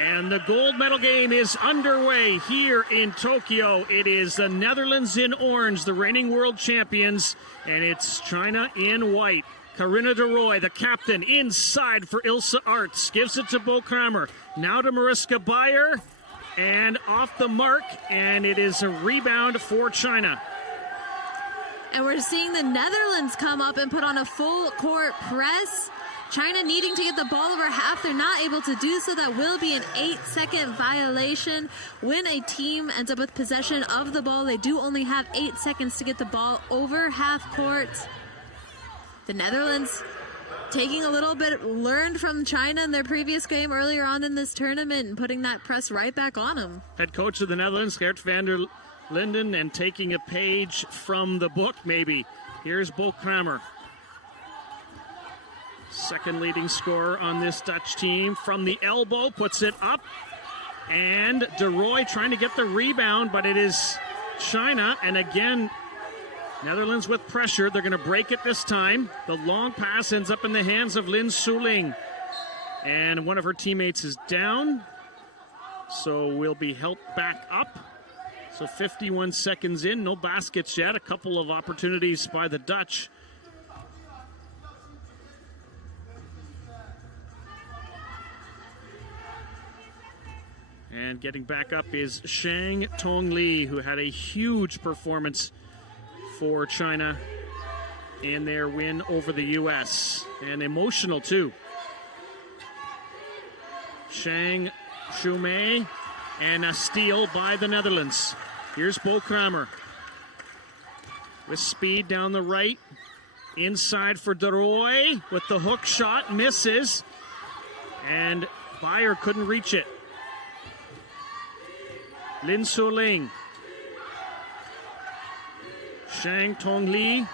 And the gold medal game is underway here in Tokyo. It is the Netherlands in orange, the reigning world champions, and it's China in white. Corinne de Roy, the captain, inside for Ilse Arts. Gives it to Bo Kramer. Now to Mariska Beyer. And off the mark, and it is a rebound for China. And we're seeing the Netherlands come up and put on a full court press. China needing to get the ball over half. They're not able to do so. That will be an 8-second violation. When a team ends up with possession of the ball, they do only have 8 seconds to get the ball over half court. The Netherlands taking a little bit, learned from China in their previous game earlier on in this tournament and putting that press right back on them. Head coach of the Netherlands, Gert van der Linden, and taking a page from the book maybe. Here's Bo Kramer. Second leading scorer on this Dutch team. From the elbow, puts it up. And de Roy trying to get the rebound, but it is China. And again, Netherlands with pressure. They're going to break it this time. The long pass ends up in the hands of Lin Suling. And one of her teammates is down. So will be helped back up. So 51 seconds in, no baskets yet. A couple of opportunities by the Dutch. And getting back up is Shang Tong Li, who had a huge performance for China in their win over the U.S. And emotional, too. Shang Shumei, and a steal by the Netherlands. Here's Bo Kramer. With speed down the right. Inside for de Roy with the hook shot. Misses. And Beyer couldn't reach it. Lin Suling. Shang Tong Li.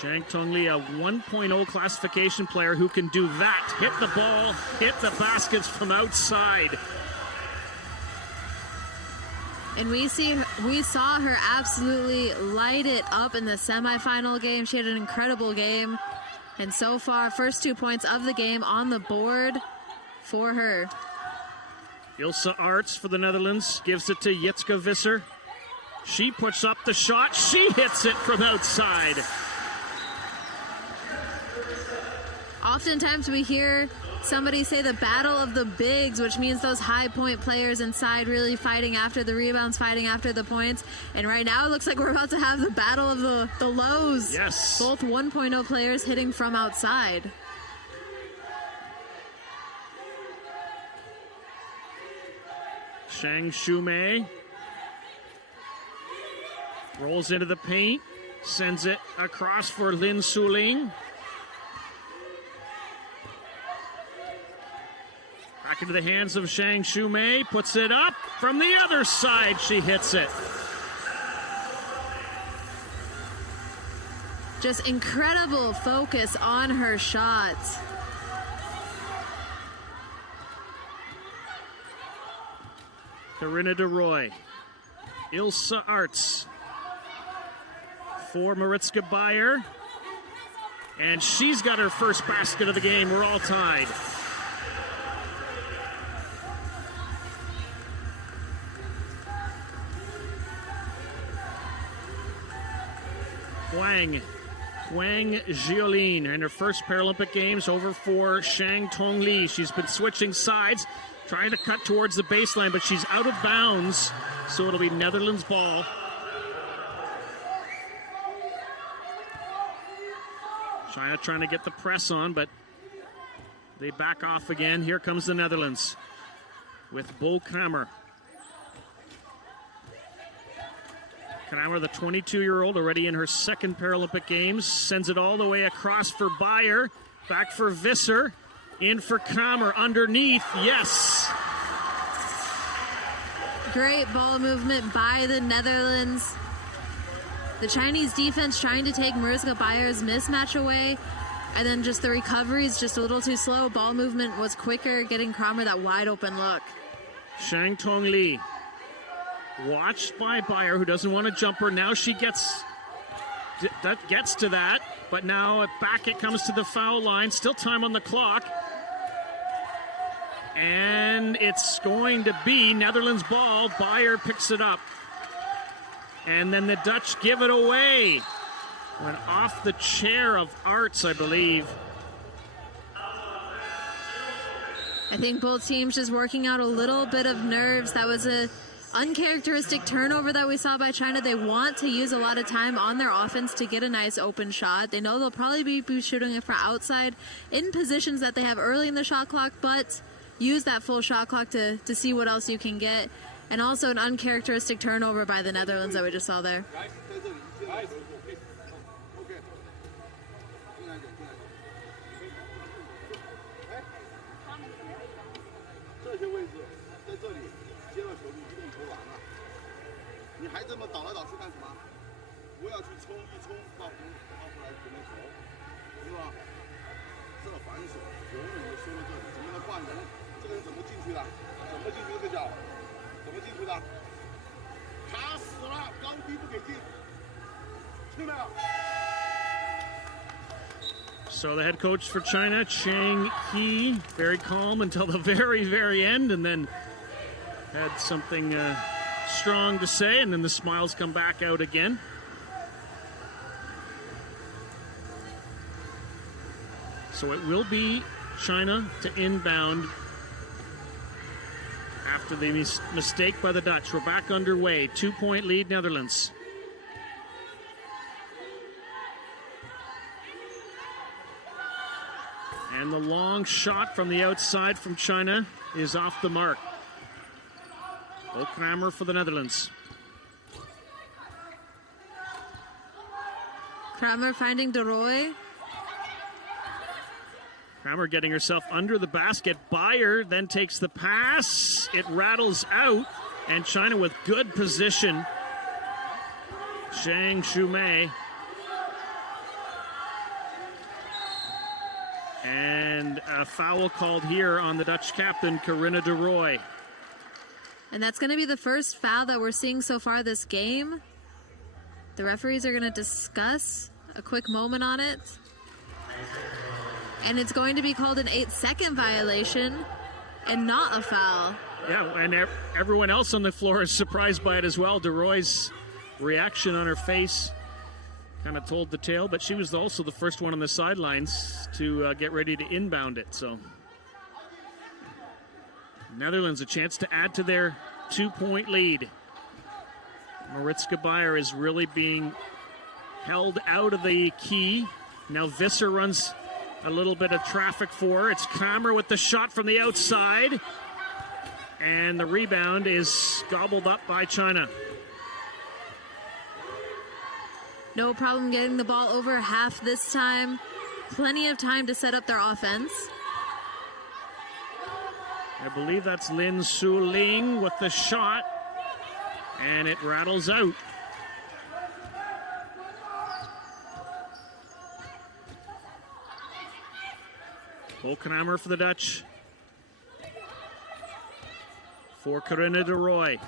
Shang Tong Li, a 1.0 classification player who can do that. Hit the ball, hit the baskets from outside. And we saw her absolutely light it up in the semifinal game. She had an incredible game. And so far, first 2 points of the game on the board for her. Ilse Arts for the Netherlands gives it to Jitske Visser. She puts up the shot. She hits it from outside. Oftentimes we hear somebody say the battle of the bigs, which means those high point players inside really fighting after the rebounds, fighting after the points. And right now it looks like we're about to have the battle of the lows. Yes. Both 1.0 players hitting from outside. Shang Shumei rolls into the paint, sends it across for Lin Suling. Back into the hands of Shang Shumei, puts it up from the other side. She hits it. Just incredible focus on her shots. Corinne de Roy, Ilse Arts for Mariska Beyer. And she's got her first basket of the game. We're all tied. Huang Jiolin in her first Paralympic Games over for Shang Tong Li. She's been switching sides, trying to cut towards the baseline, but she's out of bounds, so it'll be Netherlands ball. China trying to get the press on, but they back off again. Here comes the Netherlands with Bo Kramer. Kramer, the 22-year-old, already in her second Paralympic Games, sends it all the way across for Beyer. Back for Visser. In for Kramer. Underneath. Yes. Great ball movement by the Netherlands. The Chinese defense trying to take Mariska Beyer's mismatch away. And then just the recovery is just a little too slow. Ball movement was quicker, getting Kramer that wide open look. Shang Tong Li. Watched by Beyer, who doesn't want to jump her. Now she gets that gets to that, but now back it comes to the foul line. Still time on the clock. And it's going to be Netherlands ball. Bayer picks it up. And then the Dutch give it away. Went off the chair of Arts, I believe. I think both teams just working out a little bit of nerves. That was a uncharacteristic turnover that we saw by China. They want to use a lot of time on their offense to get a nice open shot. They know they'll probably be shooting it for outside in positions that they have early in the shot clock, but use that full shot clock to see what else you can get. And also an uncharacteristic turnover by the Netherlands that we just saw there. So the head coach for China, Chang He, very calm until the very, very end, and then had something strong to say, and then the smiles come back out again. So it will be China to inbound after the mistake by the Dutch. We're back underway. 2-point lead, Netherlands. And the long shot from the outside from China is off the mark. Kramer for the Netherlands. Kramer finding De Roy. Kramer getting herself under the basket. Bayer then takes the pass. It rattles out, and China with good position. Zhang Shumei. And a foul called here on the Dutch captain, Corinne De Roy. And that's going to be the first foul that we're seeing so far this game. The referees are going to discuss a quick moment on it. And it's going to be called an 8-second violation and not a foul. Yeah, and everyone else on the floor is surprised by it as well. De Roy's reaction on her face kind of told the tale, but she was also the first one on the sidelines to get ready to inbound it. So Netherlands a chance to add to their 2-point lead. Mariska Bayer is really being held out of the key. Now Visser runs a little bit of traffic for her. It's Kramer with the shot from the outside. And the rebound is gobbled up by China. No problem getting the ball over half this time. Plenty of time to set up their offense. I believe that's Lin Su Ling with the shot. And it rattles out. Volkenhammer for the Dutch. For Corinne De Roy.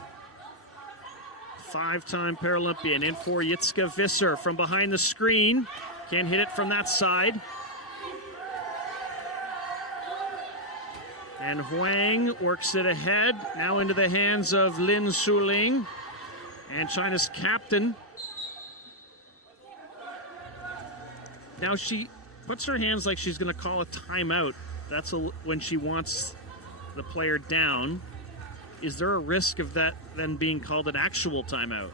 5-time Paralympian in for Jitske Visser from behind the screen. Can't hit it from that side. And Huang works it ahead. Now into the hands of Lin Suling. And China's captain. Now she puts her hands like she's going to call a timeout. That's when she wants the player down. Is there a risk of that then being called an actual timeout?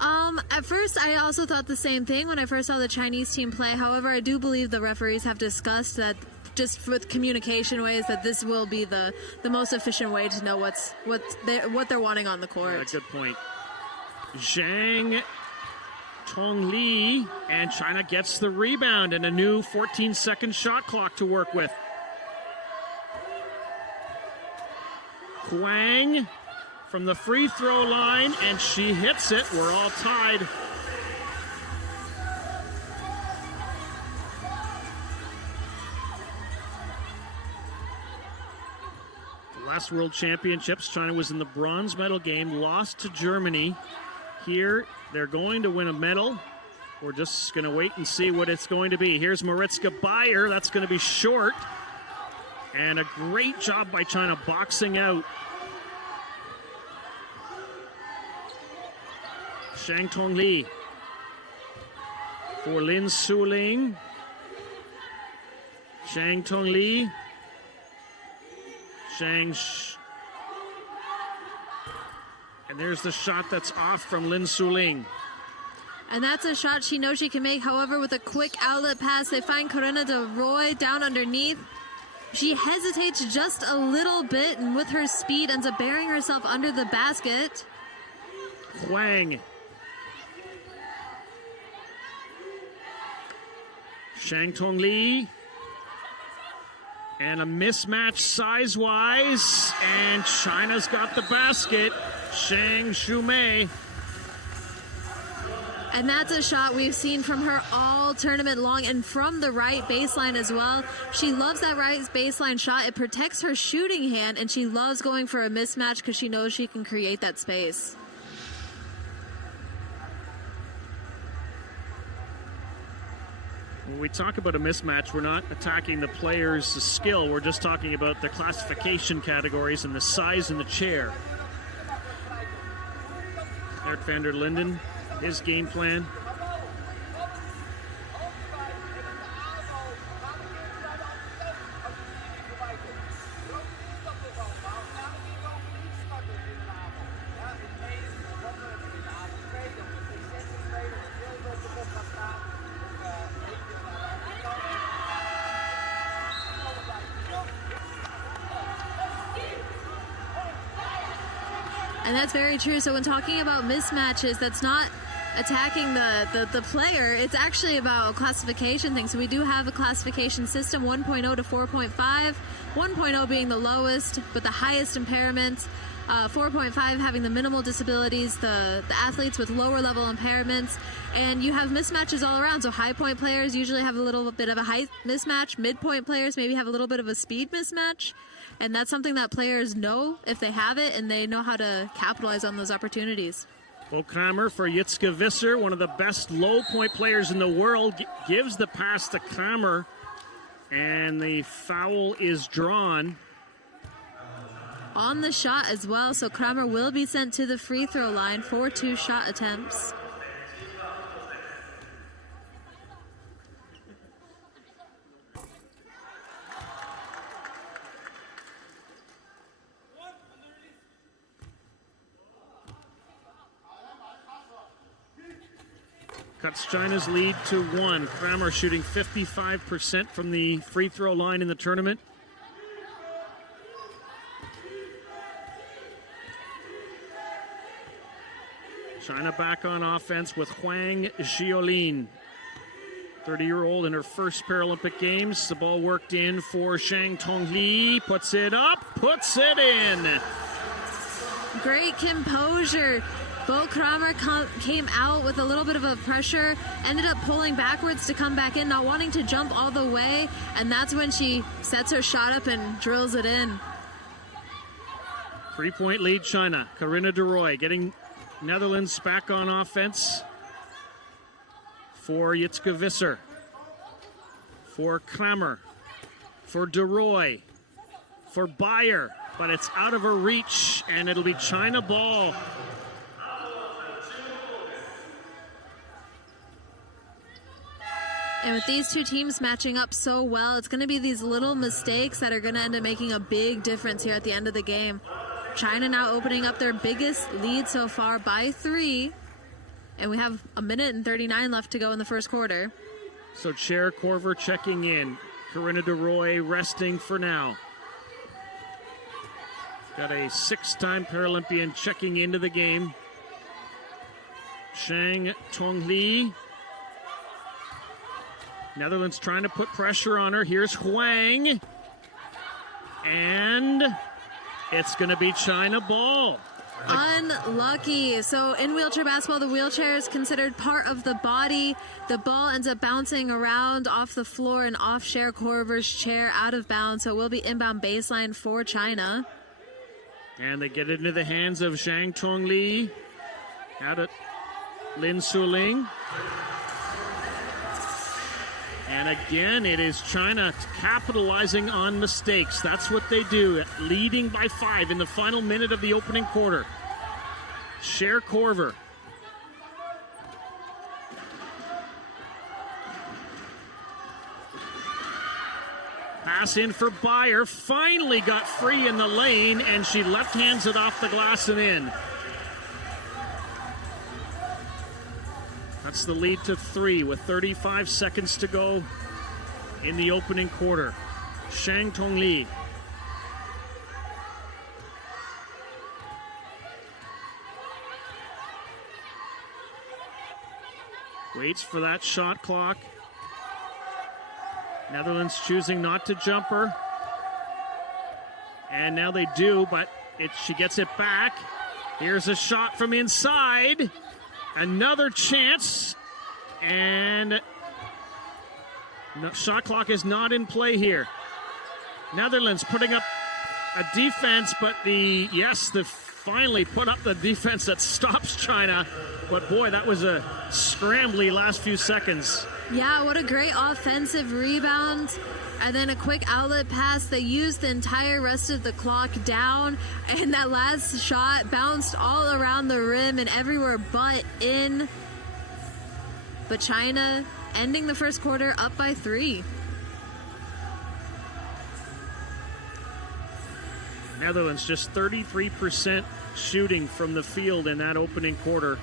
At first, I also thought the same thing when I first saw the Chinese team play. However, I do believe the referees have discussed that just with communication ways that this will be the most efficient way to know what they're wanting on the court. Yeah, good point. Zhang Tongli, and China gets the rebound and a new 14-second shot clock to work with. Huang from the free throw line, and she hits it. We're all tied. The last World Championships, China was in the bronze medal game, lost to Germany. Here, they're going to win a medal We're just going to wait and see what it's going to be. Here's Maritzka Beyer. That's going to be short. And a great job by China boxing out Shang Tong Li for Lin Suling. Shang Tong Li. And there's the shot that's off from Lin Suling. And that's a shot she knows she can make. However, with a quick outlet pass, they find Corinna de Roy down underneath. She hesitates just a little bit, and with her speed, ends up burying herself under the basket. Huang. Shang Tong Li. And a mismatch size-wise, and China's got the basket. Shang Shumei. And that's a shot we've seen from her all tournament long, and from the right baseline as well. She loves that right baseline shot. It protects her shooting hand, and she loves going for a mismatch because she knows she can create that space. When we talk about a mismatch, we're not attacking the player's skill. We're just talking about the classification categories and the size in the chair. Eric van der Linden, his game plan. And that's very true. So when talking about mismatches, that's not attacking the player. It's actually about a classification thing. So we do have a classification system, 1.0 to 4.5. 1.0 being the lowest, but the highest impairments. 4.5 having the minimal disabilities, the athletes with lower level impairments. And you have mismatches all around. So high point players usually have a little bit of a height mismatch. Midpoint players maybe have a little bit of a speed mismatch. And that's something that players know if they have it, and they know how to capitalize on those opportunities. Bo Kramer for Jitske Visser, one of the best low-point players in the world, gives the pass to Kramer, and the foul is drawn. On the shot as well, so Kramer will be sent to the free throw line for 2 shot attempts. Cuts China's lead to 1. Kramer shooting 55% from the free throw line in the tournament. China back on offense with Huang Xiaolin, 30-year-old in her first Paralympic Games. The ball worked in for Shang Tong Li. Puts it up, puts it in. Great composure. Bo Kramer came out with a little bit of a pressure, ended up pulling backwards to come back in, not wanting to jump all the way, and that's when she sets her shot up and drills it in. 3-point lead China. Corinna de Roy getting Netherlands back on offense for Jitske Visser, for Kramer, for de Roy, for Beyer, but it's out of her reach, and it'll be China ball. And with these two teams matching up so well, it's going to be these little mistakes that are going to end up making a big difference here at the end of the game. China now opening up their biggest lead so far by 3. And we have 1:39 left to go in the first quarter. So Cher Corver checking in. Corinna de Roy resting for now. Got a 6-time Paralympian checking into the game. Shang Tong Li. Netherlands trying to put pressure on her. Here's Huang. And it's going to be China ball. Unlucky. So in wheelchair basketball, the wheelchair is considered part of the body. The ball ends up bouncing around off the floor and off Cher Corver's chair out of bounds. So it will be inbound baseline for China. And they get it into the hands of Shang Tong Li. Out at Lin Suling. And again, it is China capitalizing on mistakes. That's what they do, leading by 5 in the final minute of the opening quarter. Cher Korver. Pass in for Beyer. Finally got free in the lane, and she left hands it off the glass and in. That's the lead to 3 with 35 seconds to go in the opening quarter. Shang Tongli. Waits for that shot clock. Netherlands choosing not to jump her. And now they do, but she gets it back. Here's a shot from inside. Another chance. And shot clock is not in play here. Netherlands putting up a defense, but they finally put up the defense that stops China. But boy, that was a scrambly last few seconds. Yeah, what a great offensive rebound. And then a quick outlet pass. They used the entire rest of the clock down. And that last shot bounced all around the rim and everywhere but in. But China ending the first quarter up by 3. Netherlands just 33% shooting from the field in that opening quarter.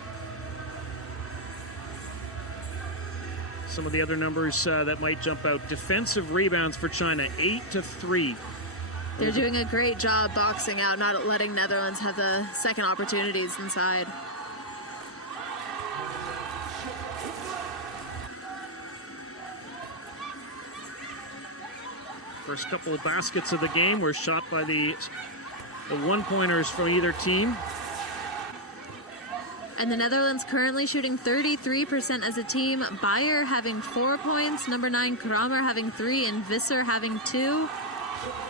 Some of the other numbers that might jump out. Defensive rebounds for China, 8-3. They're doing a great job boxing out, not letting Netherlands have the second opportunities inside. First couple of baskets of the game were shot by the one-pointers from either team. And the Netherlands currently shooting 33% as a team. Beyer having 4 points, number 9 Kramer having 3, and Visser having 2.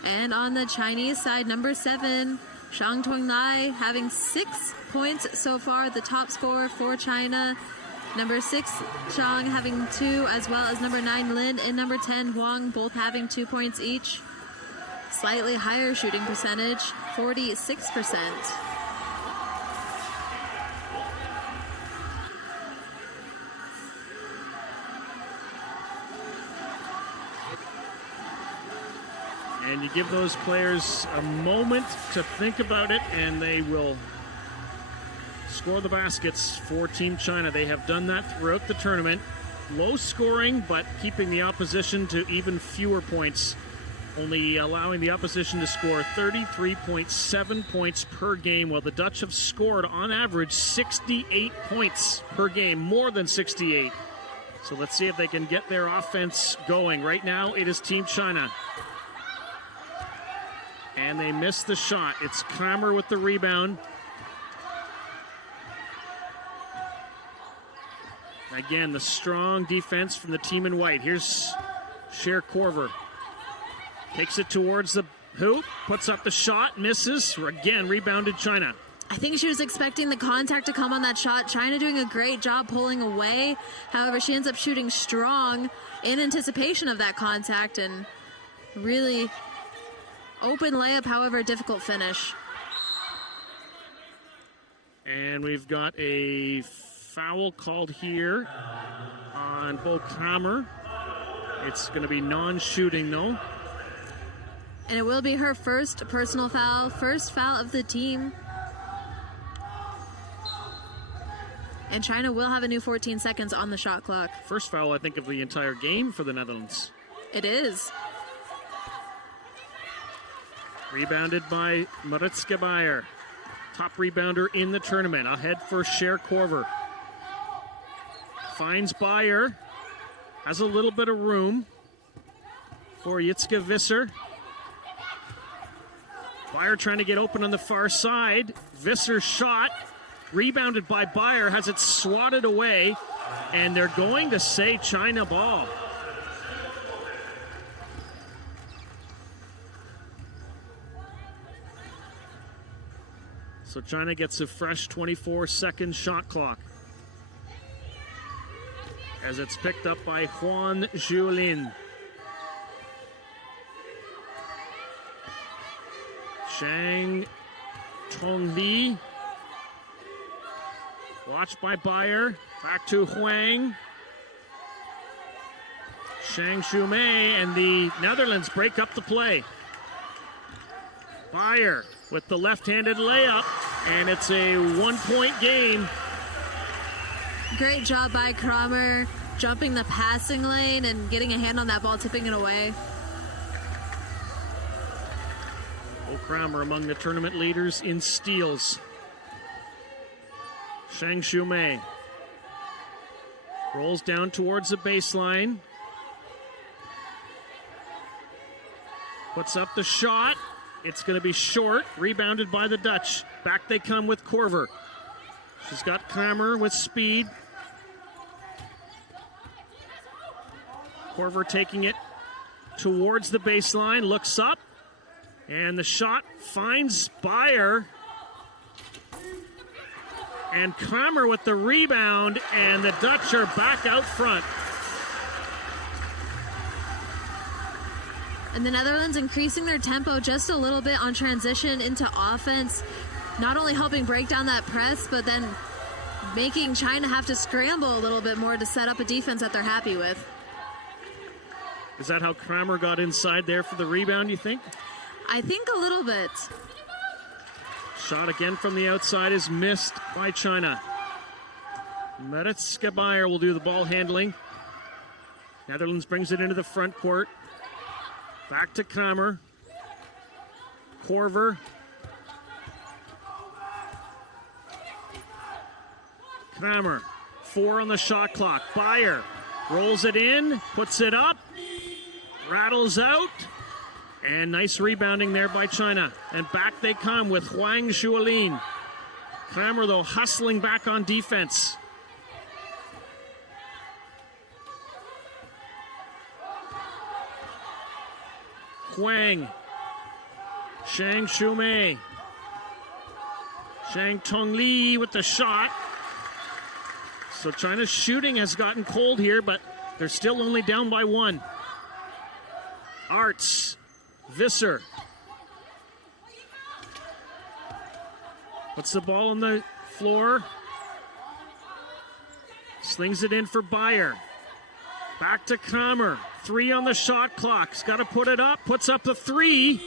And on the Chinese side, number 7 Shang Tonglai having 6 points so far, the top scorer for China. Number 6 Zhang having 2, as well as number 9 Lin and number 10 Huang, both having 2 points each. Slightly higher shooting percentage, 46%. And you give those players a moment to think about it, and they will score the baskets for Team China. They have done that throughout the tournament. Low scoring, but keeping the opposition to even fewer points. Only allowing the opposition to score 33.7 points per game, while the Dutch have scored on average 68 points per game, more than 68. So let's see if they can get their offense going. Right now, it is Team China. And they missed the shot. It's Kramer with the rebound. Again, the strong defense from the team in white. Here's Cher Korver. Takes it towards the hoop, puts up the shot, misses. Again, rebounded China. I think she was expecting the contact to come on that shot. China doing a great job pulling away. However, she ends up shooting strong in anticipation of that contact, and really open layup, however, difficult finish. And we've got a foul called here on Bo Kramer. It's going to be non-shooting, though. And it will be her first personal foul, first foul of the team. And China will have a new 14 seconds on the shot clock. First foul, I think, of the entire game for the Netherlands. It is. Rebounded by Maritzke Beyer. Top rebounder in the tournament. Ahead for Cher Korver. Finds Beyer. Has a little bit of room for Jitske Visser. Beyer trying to get open on the far side. Visser shot. Rebounded by Beyer. Has it swatted away. And they're going to say China ball. So China gets a fresh 24-second shot clock. as it's picked up by Huan Zhulin. Shang Tongli. Watched by Bayer. Back to Huang. Shang Shumei, and the Netherlands break up the play. Bayer with the left-handed layup, and it's a 1-point game. Great job by Kramer, jumping the passing lane and getting a hand on that ball, tipping it away. Kramer among the tournament leaders in steals. Shang Shumei rolls down towards the baseline. Puts up the shot. It's going to be short. Rebounded by the Dutch. Back they come with Korver. She's got Kramer with speed. Korver taking it towards the baseline. Looks up. And the shot finds Bayer. And Kramer with the rebound. And the Dutch are back out front. And the Netherlands increasing their tempo just a little bit on transition into offense. Not only helping break down that press, but then making China have to scramble a little bit more to set up a defense that they're happy with. Is that how Kramer got inside there for the rebound, you think? I think a little bit. Shot again from the outside is missed by China. Meretska Bayer will do the ball handling. Netherlands brings it into the front court. Back to Kramer. Korver. Kramer, 4 on the shot clock. Bayer rolls it in, puts it up, rattles out, and nice rebounding there by China. And back they come with Huang Zhulin. Kramer, though, hustling back on defense. Huang. Shang Shumei. Shang Tongli with the shot. So China's shooting has gotten cold here, but they're still only down by 1. Arts. Visser. Puts the ball on the floor. Slings it in for Bayer. Back to Kramer. 3 on the shot clock. He's got to put it up. Puts up the 3.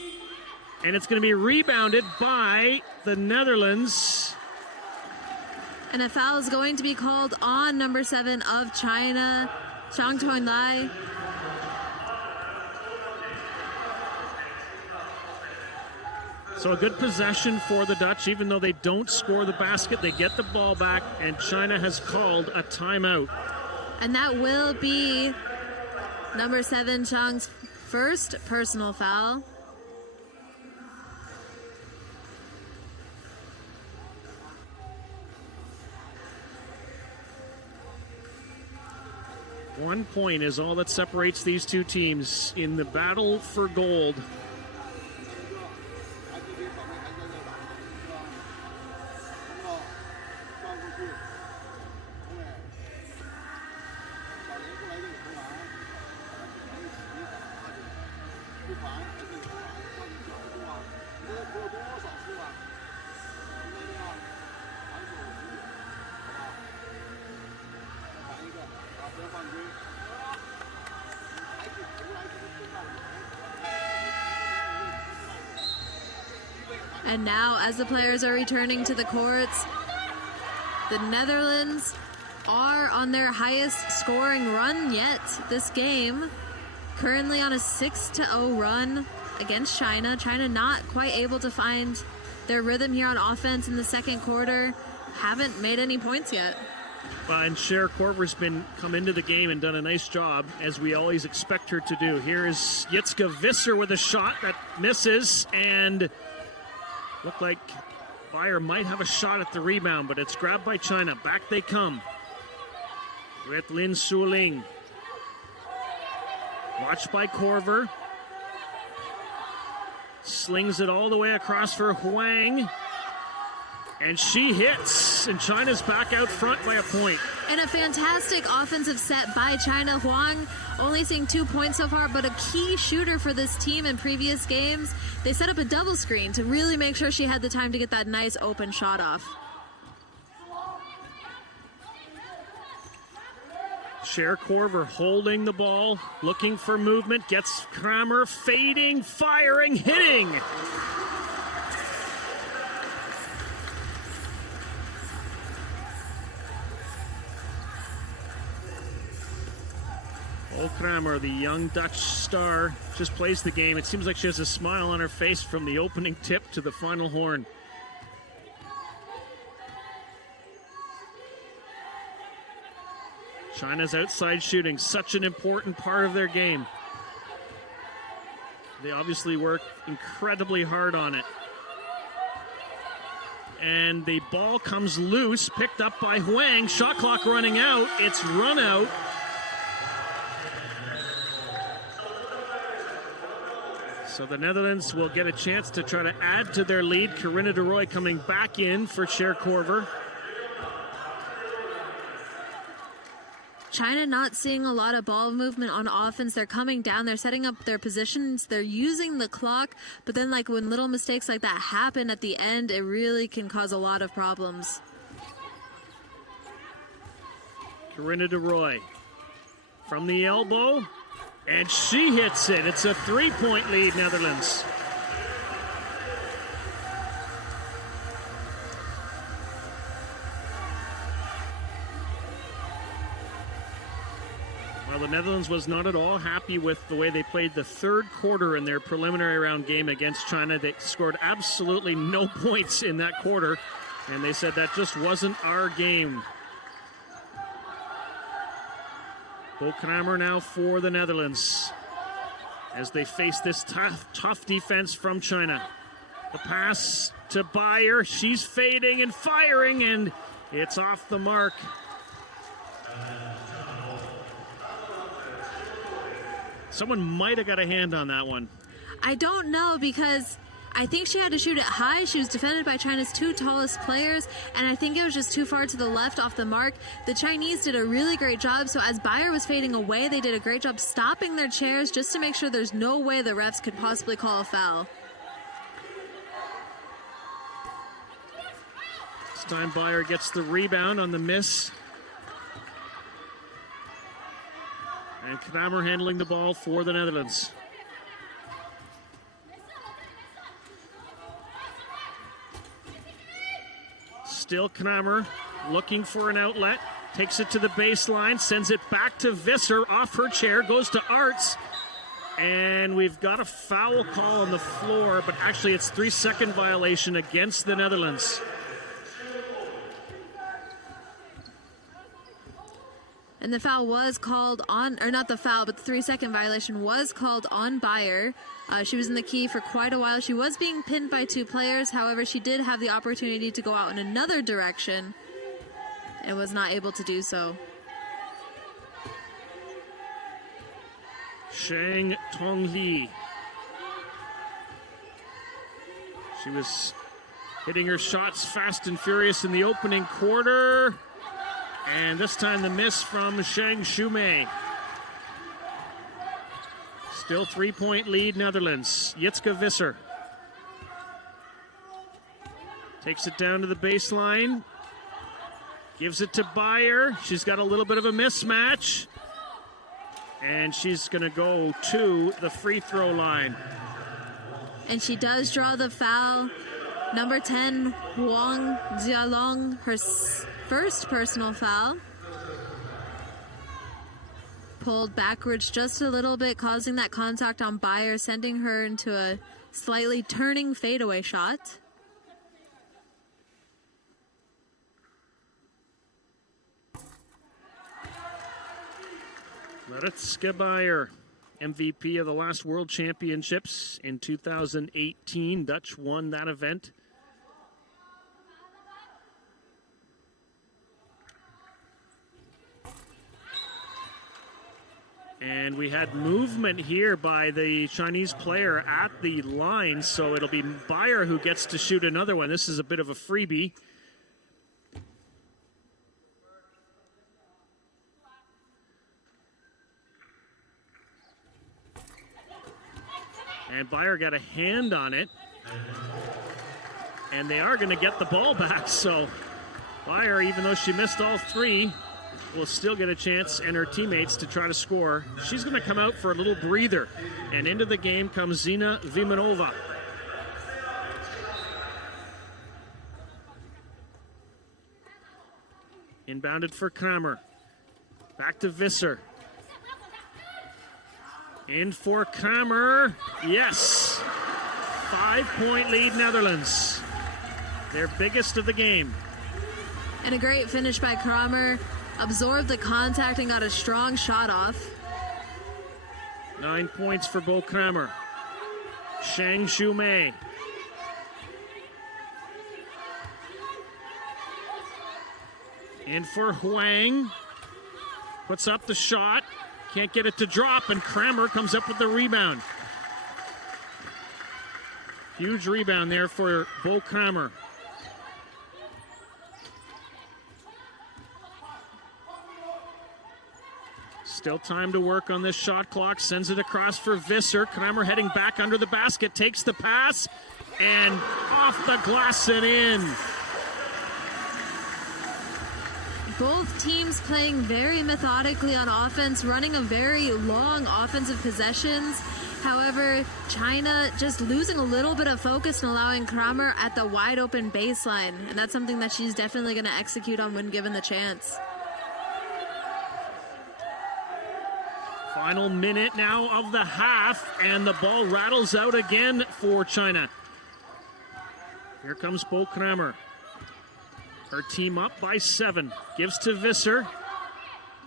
And it's going to be rebounded by the Netherlands. And a foul is going to be called on number 7 of China, Zhang Tongli. So a good possession for the Dutch. Even though they don't score the basket, they get the ball back, and China has called a timeout. And that will be number 7, Zhang's first personal foul. One point is all that separates these two teams in the battle for gold. And now, as the players are returning to the courts, the Netherlands are on their highest scoring run yet this game. Currently on a 6-0 run against China. China not quite able to find their rhythm here on offense in the second quarter. Haven't made any points yet. And Cher Korver's come into the game and done a nice job, as we always expect her to do. Here is Jitske Visser with a shot that misses, and looked like Bayer might have a shot at the rebound, but it's grabbed by China. Back they come with Lin Suling. Watched by Korver. Slings it all the way across for Huang. And she hits, and China's back out front by a point. And a fantastic offensive set by China. Huang only seeing 2 points so far, but a key shooter for this team in previous games. They set up a double screen to really make sure she had the time to get that nice open shot off. Cher Korver holding the ball, looking for movement, gets Kramer fading, firing, hitting. Kramer, the young Dutch star, just plays the game. It seems like she has a smile on her face from the opening tip to the final horn. China's outside shooting, such an important part of their game. They obviously work incredibly hard on it. And the ball comes loose, picked up by Huang. Shot clock running out. It's run out. So the Netherlands will get a chance to try to add to their lead. Corinna de Roy coming back in for Cher Korver. China not seeing a lot of ball movement on offense. They're coming down. They're setting up their positions. They're using the clock. But then, like, when little mistakes like that happen at the end, it really can cause a lot of problems. Corinna de Roy from the elbow. And she hits it. It's a 3-point lead, Netherlands. Well, the Netherlands was not at all happy with the way they played the third quarter in their preliminary round game against China. They scored absolutely no points in that quarter, and they said that just wasn't our game. Bo Kramer now for the Netherlands as they face this tough defense from China. The pass to Beyer. She's fading and firing, and it's off the mark. Someone might have got a hand on that one. I don't know, because I think she had to shoot it high. She was defended by China's 2 tallest players, and I think it was just too far to the left off the mark. The Chinese did a really great job, so as Beyer was fading away, they did a great job stopping their chairs just to make sure there's no way the refs could possibly call a foul. This time Beyer gets the rebound on the miss. And Kramer handling the ball for the Netherlands. Still Kramer looking for an outlet. Takes it to the baseline, sends it back to Visser, off her chair, goes to Arts. And we've got a foul call on the floor, but actually it's 3-second violation against the Netherlands. And the foul was called on, or not the foul, but the 3-second violation was called on Beyer. She was in the key for quite a while. She was being pinned by 2 players. However, she did have the opportunity to go out in another direction and was not able to do so. Shang Tongli. She was hitting her shots fast and furious in the opening quarter. And this time the miss from Shang Shumei. Still 3-point lead, Netherlands. Jitske Visser takes it down to the baseline. Gives it to Beyer. She's got a little bit of a mismatch. And she's going to go to the free throw line. And she does draw the foul. Number 10, Huang Jialong, her first personal foul. Pulled backwards just a little bit, causing that contact on Beyer, sending her into a slightly turning fadeaway shot. Mariska Beyer, MVP of the last World Championships in 2018. Dutch won that event. And we had movement here by the Chinese player at the line, so it'll be Beyer who gets to shoot another one. This is a bit of a freebie. And Bayer got a hand on it. And they are going to get the ball back. So Bayer, even though she missed all three, will still get a chance, and her teammates, to try to score. She's going to come out for a little breather. And into the game comes Zina Vimanova. Inbounded for Kramer. Back to Visser. In for Kramer. Yes. 5-point lead, Netherlands. Their biggest of the game. And a great finish by Kramer. Absorbed the contact and got a strong shot off. 9 points for Bo Kramer. Shang Shu Mei. In for Huang. Puts up the shot. Can't get it to drop, and Kramer comes up with the rebound. Huge rebound there for Bo Kramer. Still time to work on this shot clock. Sends it across for Visser. Kramer heading back under the basket. Takes the pass. And off the glass and in. Both teams playing very methodically on offense, running a very long offensive possessions. However, China just losing a little bit of focus and allowing Kramer at the wide open baseline. And that's something that she's definitely going to execute on when given the chance. Final minute now of the half, and the ball rattles out again for China. Here comes Bo Kramer. Her team up by 7. Gives to Visser.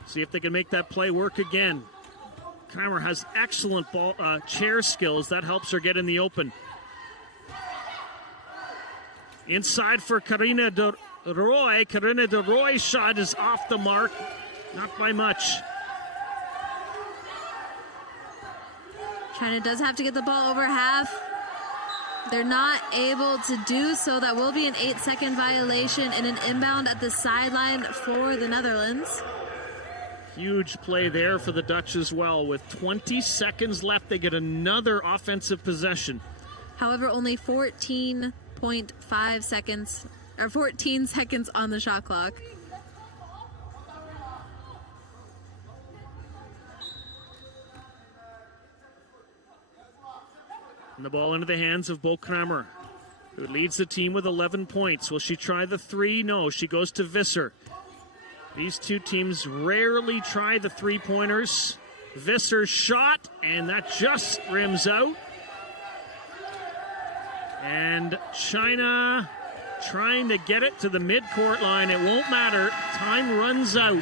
See if they can make that play work again. Kramer has excellent ball chair skills. That helps her get in the open. Inside for Karina de Roy. Karina de Roy's shot is off the mark. Not by much. China does have to get the ball over half. They're not able to do so. That will be an 8-second violation and an inbound at the sideline for the Netherlands. Huge play there for the Dutch as well. With 20 seconds left, they get another offensive possession. However, only 14.5 seconds, or 14 seconds on the shot clock. And the ball into the hands of Bo Kramer, who leads the team with 11 points. Will she try the three? No, she goes to Visser. These two teams rarely try the three-pointers. Visser's shot, and that just rims out. And China trying to get it to the midcourt line. It won't matter. Time runs out.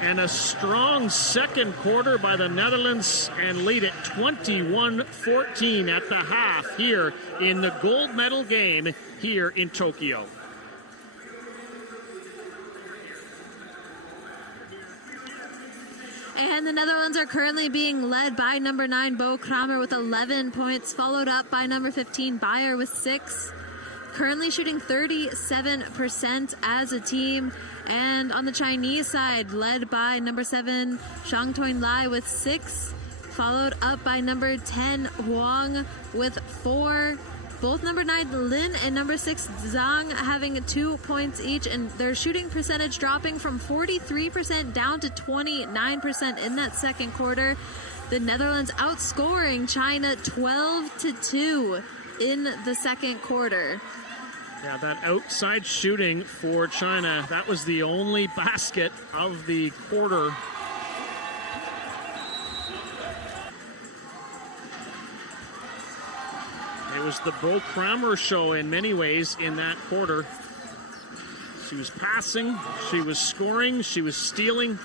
And a strong second quarter by the Netherlands, and lead it 21-14 at the half here in the gold medal game here in Tokyo. And the Netherlands are currently being led by number 9, Bo Kramer, with 11 points, followed up by number 15, Bayer, with 6. Currently shooting 37% as a team. And on the Chinese side, led by number 7, Zhang Toinlai, with 6. Followed up by number 10, Huang, with 4. Both number 9, Lin, and number 6, Zhang, having 2 points each. And their shooting percentage dropping from 43% down to 29% in that second quarter. The Netherlands outscoring China 12-2 in the second quarter. Yeah, that outside shooting for China, that was the only basket of the quarter. It was the Bo Kramer show in many ways in that quarter. She was passing, she was scoring, she was stealing,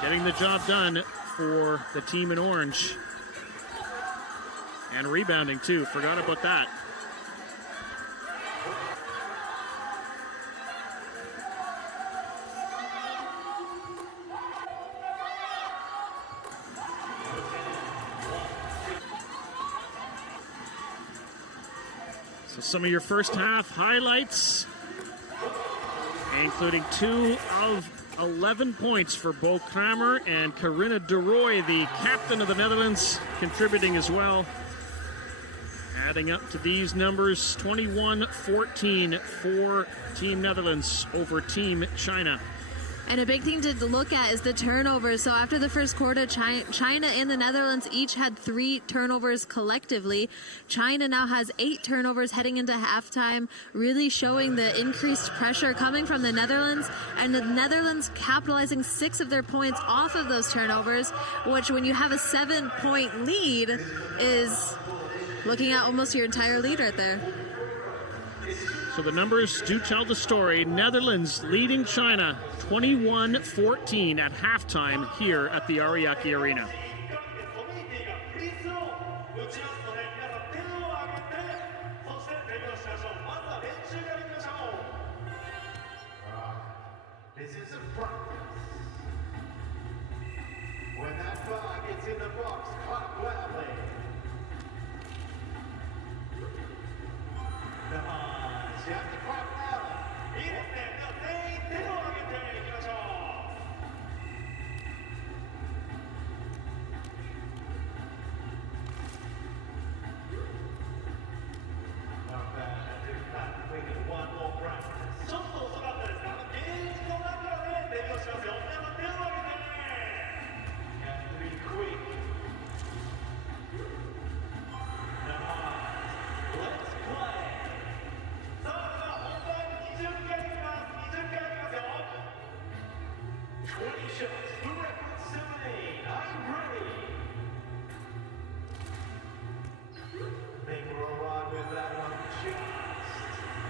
getting the job done for the team in orange. And rebounding too, forgot about that. So some of your first half highlights, including 2 of 11 points for Bo Kramer and Corinna de Rooij, the captain of the Netherlands, contributing as well. Adding up to these numbers, 21-14 for Team Netherlands over Team China. And a big thing to look at is the turnovers. So after the first quarter, China and the Netherlands each had 3 turnovers collectively. China now has 8 turnovers heading into halftime, really showing the increased pressure coming from the Netherlands. And the Netherlands capitalizing 6 of their points off of those turnovers, which when you have a 7-point lead is looking at almost your entire lead right there. So the numbers do tell the story. Netherlands leading China 21-14 at halftime here at the Ariake Arena. This is a practice. When that ball gets in the box, clap loudly. Come on, you have to clap louder. いいですね。では全員手を挙げていきましょう。Not bad. In fact, we get one more practice. ちょっと遅かったですが、ゲージの中でデビューしますよ。皆さん手を挙げて。You have to be quick. Nice. Let's play. さあ、では本番20回いきます。20回いきますよ。20 shots. The record 17. Are you ready? Think we're all right with that one. Just.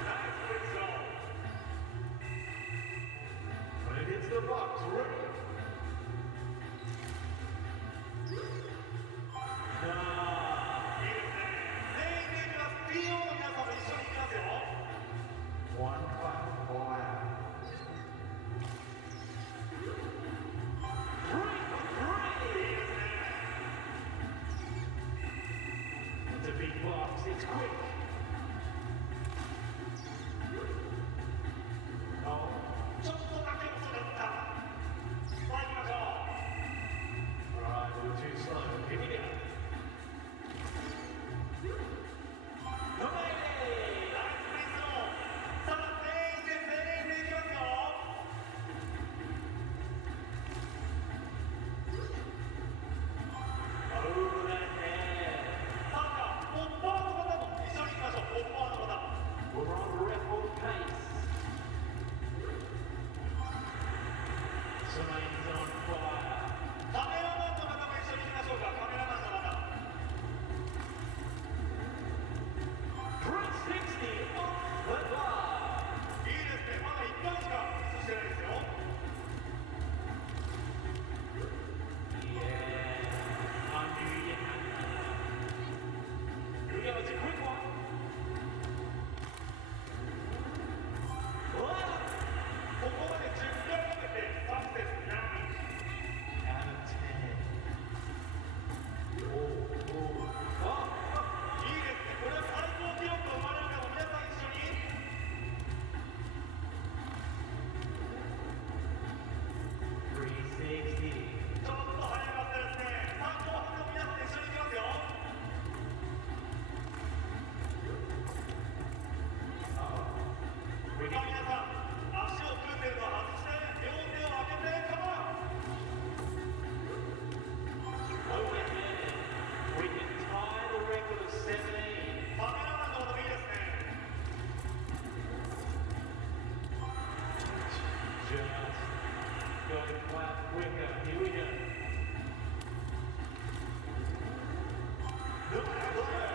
Nice quick zone. When it hits the box, ready? One clap, all out. 3-3. It's a big box, it's quick. Oh, ちょっとだけ遅かった。さあ行きましょう。Alright, we're too slow. Here we go. Come on! Nice free zone. さあ、全員でいきますよ。Over that head. さあ、ポッパーの方も一緒に行きましょう。ポッパーの方。We're on record pace. Somebody's on fire. カメラマンの方も一緒に行きましょうか。カメラマンの方。360 off the bar. いいですね。まだ1回しか映してないですよ。Yeah. I knew you had that. Here we go. It's a quick one. Wow. ここまで10回かけてサクセスなし。Out of 10. Oh. いいですね。これは最高記録を生まれるかも。皆さん一緒に。360. ちょっと早かったですね。最高記録皆さん一緒に行きますよ。皆さん、足を組んでるのは外して、両手を開けて、カモン。Overhead. We can tie the record of 17. カメラマンの方もいいですね。Just go clap quicker. Here we go. Look at that.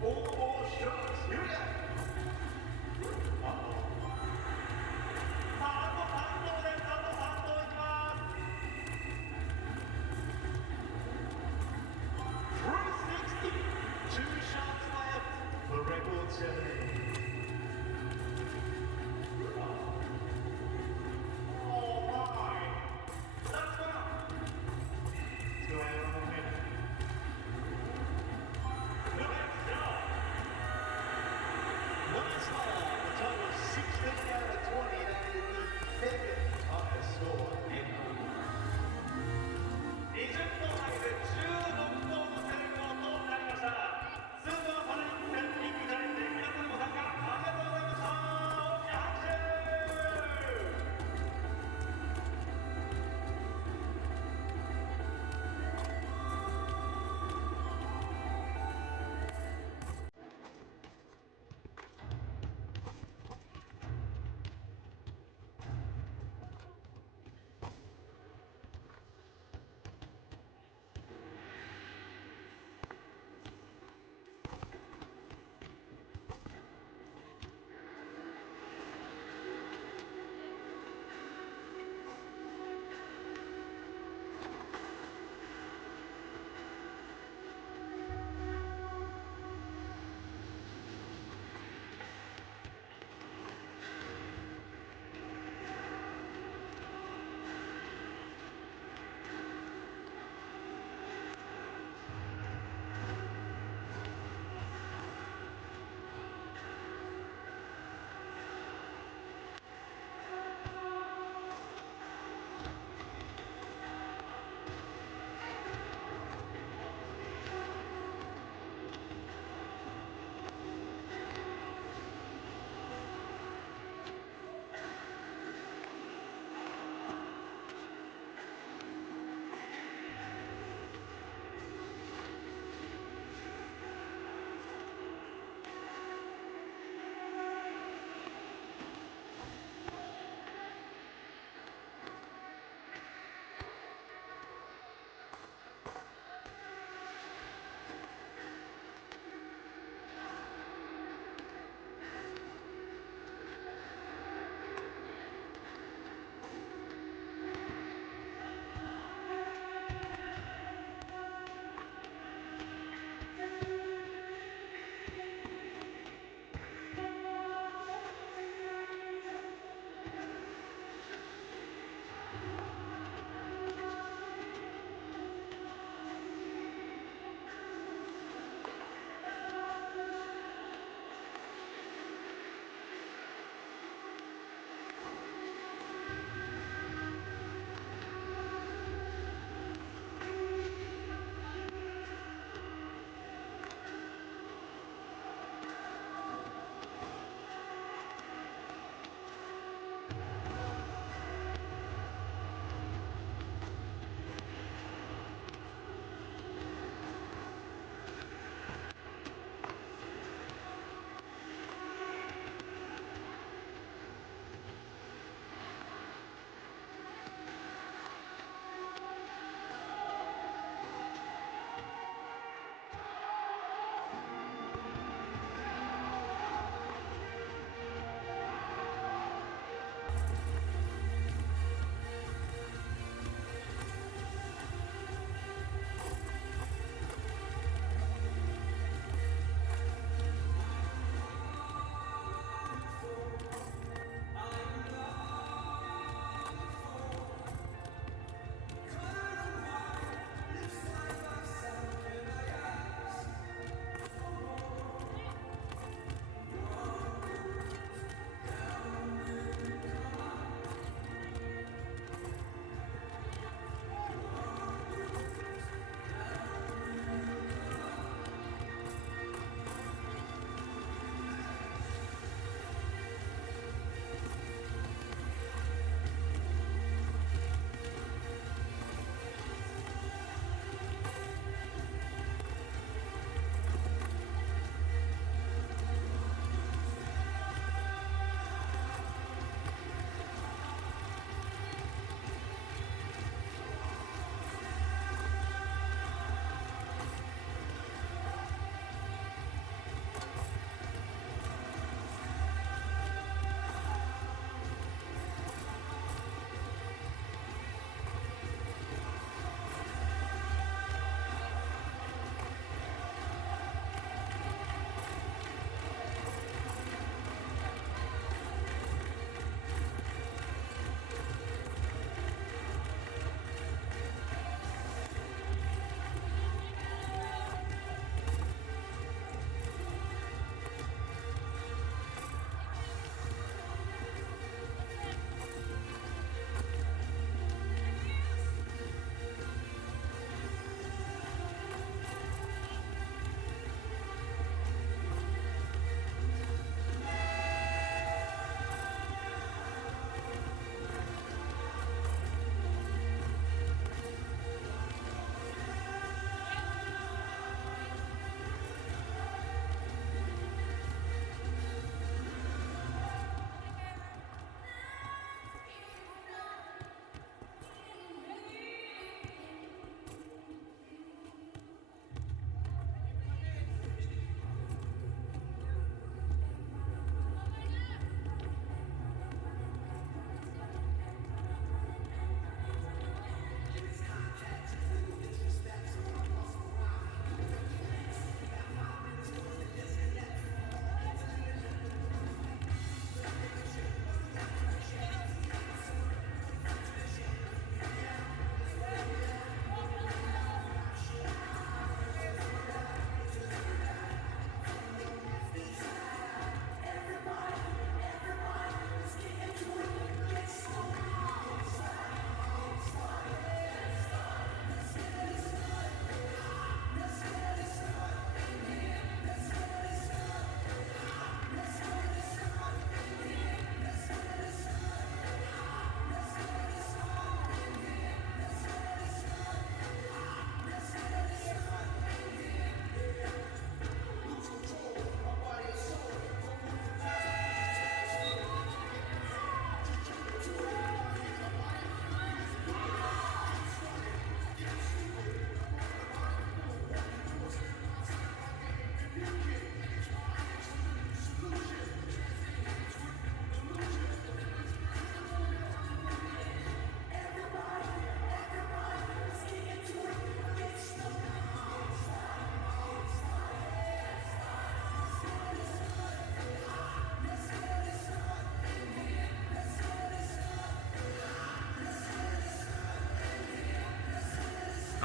4 more shots. Here we go. Uh-oh. さあ、あと3投です。あと3投いきます。360. 2 shots left. The record 17. Oh my.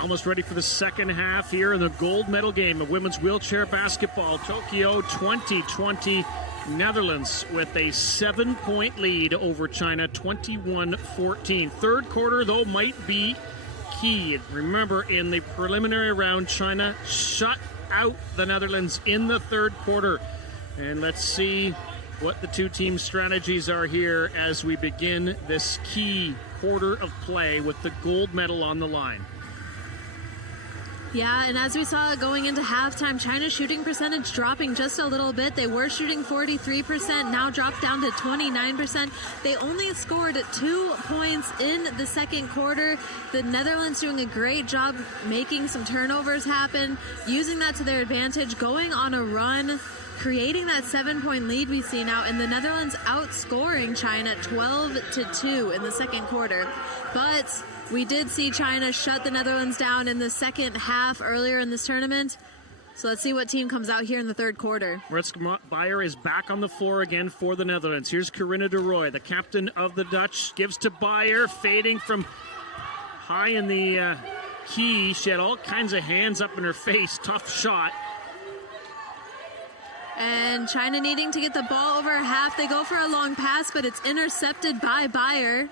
Almost ready for the second half here in the gold medal game of women's wheelchair basketball. Tokyo 2020. Netherlands with a 7-point lead over China, 21-14. Third quarter, though, might be key. Remember, in the preliminary round, China shut out the Netherlands in the third quarter. And let's see what the two team strategies are here as we begin this key quarter of play with the gold medal on the line. Yeah, and as we saw going into halftime, China's shooting percentage dropping just a little bit. They were shooting 43%, now dropped down to 29%. They only scored 2 points in the second quarter. The Netherlands doing a great job making some turnovers happen, using that to their advantage, going on a run, creating that 7-point lead we see now, and the Netherlands outscoring China 12-2 in the second quarter. But we did see China shut the Netherlands down in the second half earlier in this tournament. So let's see what team comes out here in the third quarter. Mariska Beyer is back on the floor again for the Netherlands. Here's Corinne de Rooij, the captain of the Dutch, gives to Beyer, fading from high in the key. She had all kinds of hands up in her face. Tough shot. And China needing to get the ball over half. They go for a long pass, but it's intercepted by Beyer.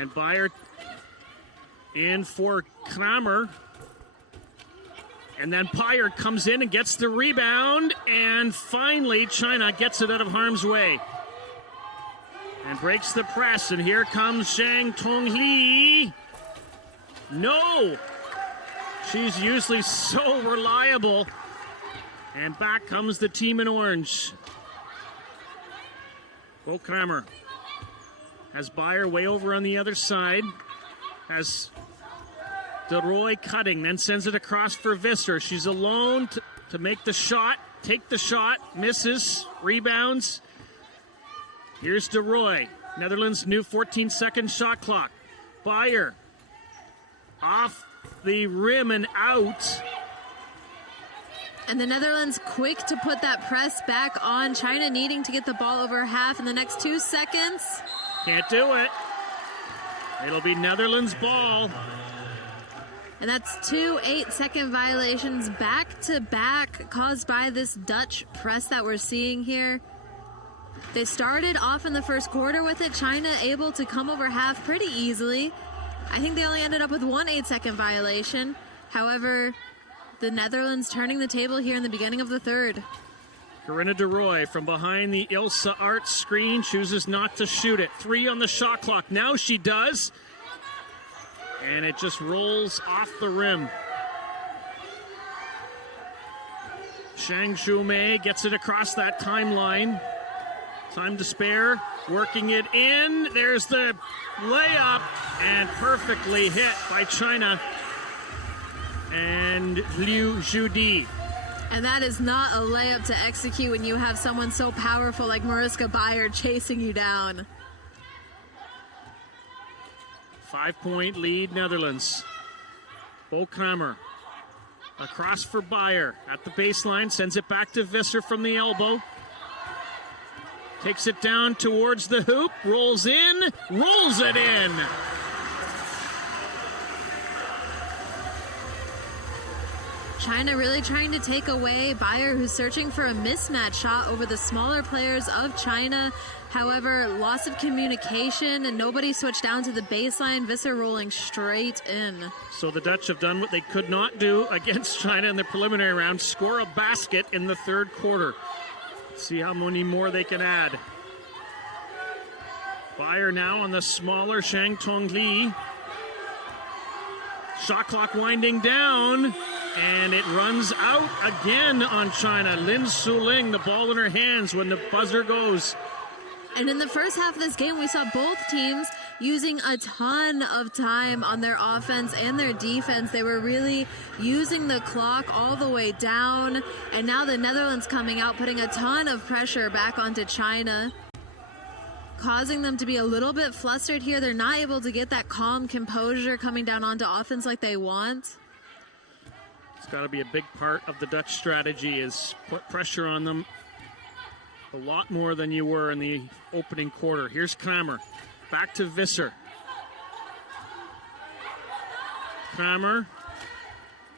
And Beyer in for Kramer. And then Beyer comes in and gets the rebound. And finally, China gets it out of harm's way. And breaks the press. And here comes Zhang Tongli. No! She's usually so reliable. And back comes the team in orange. Bo Kramer has Beyer way over on the other side. Has de Rooij cutting, then sends it across for Visser. She's alone to make the shot, take the shot, misses, rebounds. Here's de Rooij. Netherlands' new 14-second shot clock. Beyer off the rim and out. And the Netherlands quick to put that press back on. China needing to get the ball over half in the next 2 seconds. Can't do it. It'll be Netherlands ball. And that's 2 8-second violations back to back caused by this Dutch press that we're seeing here. They started off in the first quarter with it. China able to come over half pretty easily. I think they only ended up with 1 8-second violation. However, the Netherlands turning the table here in the beginning of the third. Corinne de Rooij from behind the Ilse Art screen chooses not to shoot it. 3 on the shot clock. Now she does. And it just rolls off the rim. Shang Shumei gets it across that timeline. Time to spare. Working it in. There's the layup. And perfectly hit by China and Liu Zhudi. And that is not a layup to execute when you have someone so powerful like Mariska Beyer chasing you down. 5-point lead, Netherlands. Bo Kramer across for Beyer at the baseline, sends it back to Visser from the elbow. Takes it down towards the hoop, rolls in, rolls it in. China really trying to take away Beyer, who's searching for a mismatch shot over the smaller players of China. However, loss of communication and nobody switched down to the baseline. Visser rolling straight in. So the Dutch have done what they could not do against China in the preliminary round, score a basket in the third quarter. See how many more they can add. Beyer now on the smaller Shang Tongli. Shot clock winding down. And it runs out again on China. Lin Suling, the ball in her hands when the buzzer goes. And in the first half of this game, we saw both teams using a ton of time on their offense and their defense. They were really using the clock all the way down. And now the Netherlands coming out, putting a ton of pressure back onto China, causing them to be a little bit flustered here. They're not able to get that calm composure coming down onto offense like they want. It's got to be a big part of the Dutch strategy is put pressure on them a lot more than you were in the opening quarter. Here's Kramer. Back to Visser. Kramer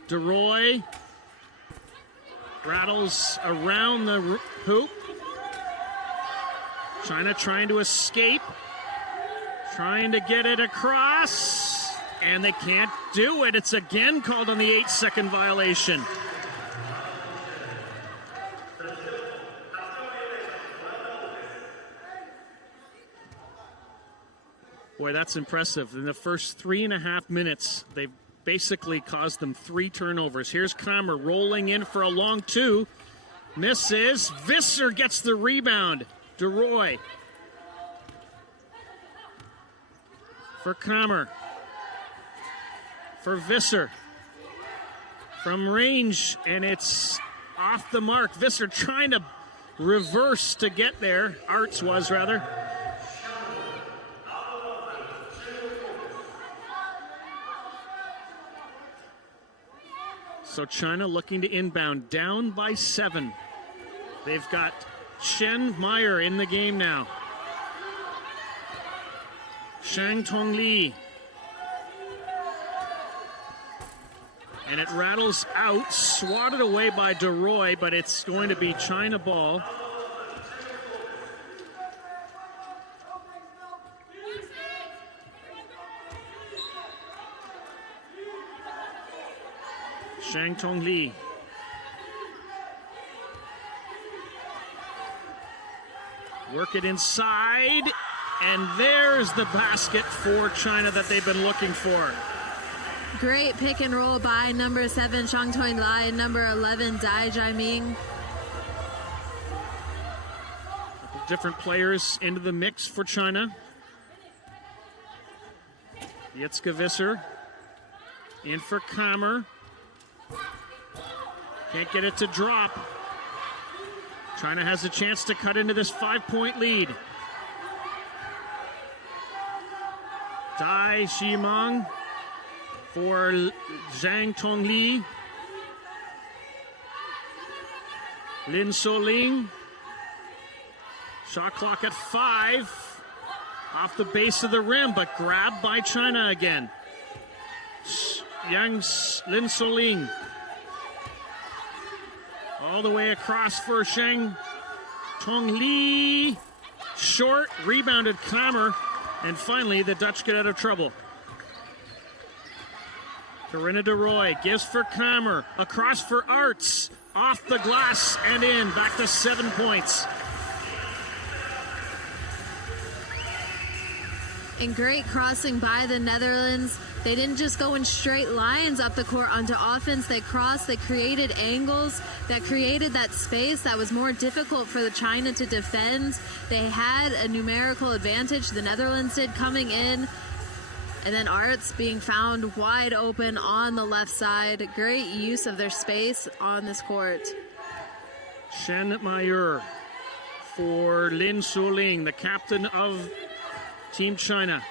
DeRoy rattles around the hoop. China trying to escape, trying to get it across, and they can't do it. It's again called on the 8-second violation. Boy, that's impressive. In the first 3.5 minutes, they've basically caused them 3 turnovers. Here's Kramer rolling in for a long 2. Misses. Visser gets the rebound. DeRoy for Kramer. For Visser. From range, and it's off the mark. Visser trying to reverse to get there. Arts was, rather. So China looking to inbound, down by 7. They've got Shen Meyer in the game now. Shang Tong Li. And it rattles out, swatted away by DeRoy, but it's going to be China ball. Shang Tong Li. Work it inside, and there's the basket for China that they've been looking for. Great pick and roll by number 7, Shang Tong Li, and number 11, Dai Jiaming. Different players into the mix for China. Yitzka Visser in for Kramer. Can't get it to drop. China has a chance to cut into this 5-point lead. Dai Shimang for Zhang Tongli. Lin Soling. Shot clock at 5. Off the base of the rim, but grabbed by China again. Lin Soling. All the way across for Shang Tong Li. Short, rebounded Kramer. And finally, the Dutch get out of trouble. Corinna DeRoy gives for Kramer. Across for Arts. Off the glass and in. Back to 7 points. And great crossing by the Netherlands. They didn't just go in straight lines up the court onto offense. They crossed, they created angles that created that space that was more difficult for the China to defend. They had a numerical advantage, the Netherlands did, coming in. And then Arts being found wide open on the left side. Great use of their space on this court. Shen Meyer for Lin Suling, the captain of Team China.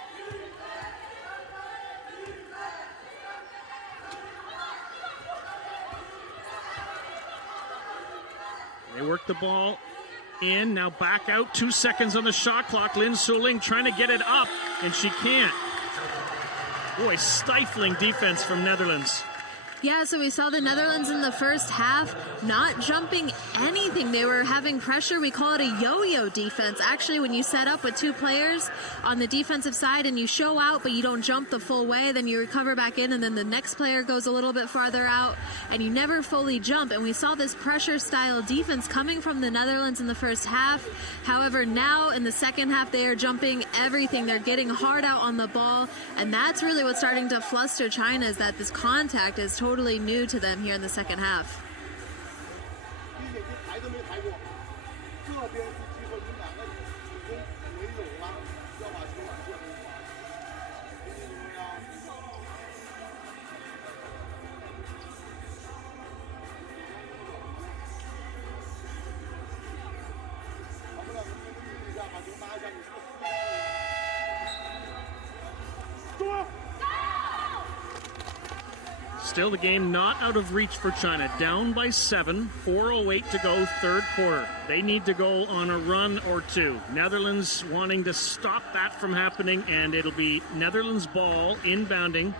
They work the ball in, now back out, 2 seconds on the shot clock. Lin Suling trying to get it up, and she can't. Boy, stifling defense from Netherlands. Yeah, so we saw the Netherlands in the first half not jumping anything. They were having pressure. We call it a yo-yo defense. Actually, when you set up with 2 players on the defensive side and you show out, but you don't jump the full way, then you recover back in, and then the next player goes a little bit farther out, and you never fully jump. And we saw this pressure-style defense coming from the Netherlands in the first half. However, now in the second half, they are jumping everything. They're getting hard out on the ball, and that's really what's starting to fluster China, is that this contact is totally new to them here in the second half. Still the game not out of reach for China. Down by 7, 4:08 to go, third quarter. They need to go on a run or 2. Netherlands wanting to stop that from happening, and it'll be Netherlands ball inbounding.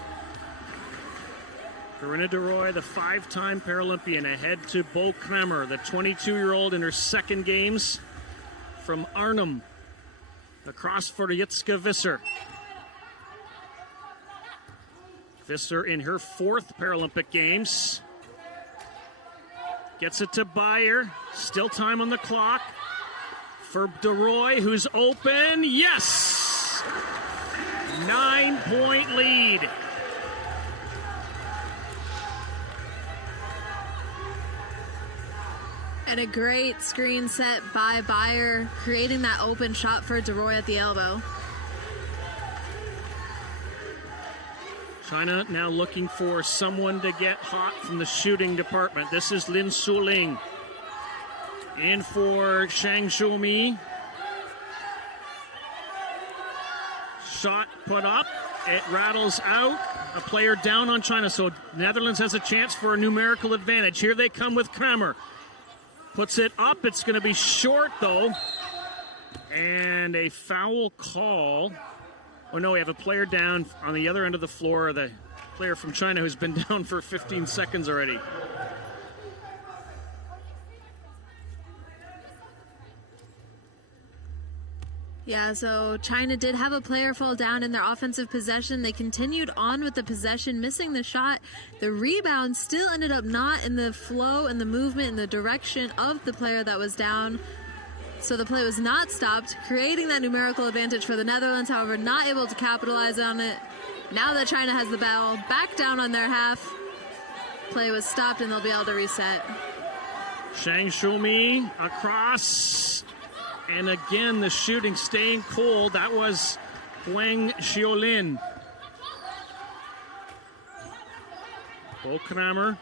Corinna de Roy, the 5-time Paralympian, ahead to Bo Kramer, the 22-year-old in her second games from Arnhem. Across for Jitske Visser. Visser in her 4th Paralympic Games. Gets it to Bayer. Still time on the clock. For de Roy, who's open. Yes! 9-point lead. And a great screen set by Bayer, creating that open shot for de Roy at the elbow. China now looking for someone to get hot from the shooting department. This is Lin Suling. In for Shang Zhuomi. Shot put up. It rattles out. A player down on China, so Netherlands has a chance for a numerical advantage. Here they come with Kramer. Puts it up. It's going to be short, though. And a foul call. Oh, no, we have a player down on the other end of the floor. The player from China who's been down for 15 seconds already. Yeah, so China did have a player fall down in their offensive possession. They continued on with the possession, missing the shot. The rebound still ended up not in the flow and the movement in the direction of the player that was down. So the play was not stopped, creating that numerical advantage for the Netherlands, however, not able to capitalize on it. Now that China has the ball back down on their half, play was stopped and they'll be able to reset. Shang Zhuomi across. And again, the shooting staying cold. That was Huang Xiaolin. Bo Kramer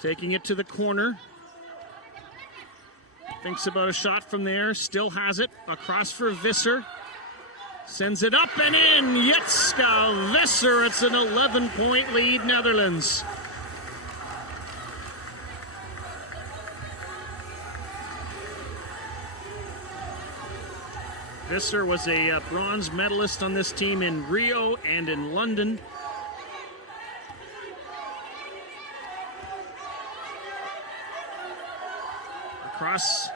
taking it to the corner. Thinks about a shot from there. Still has it. Across for Visser. Sends it up and in. Jitske Visser. It's an 11-point lead, Netherlands. Visser was a bronze medalist on this team in Rio and in London. Across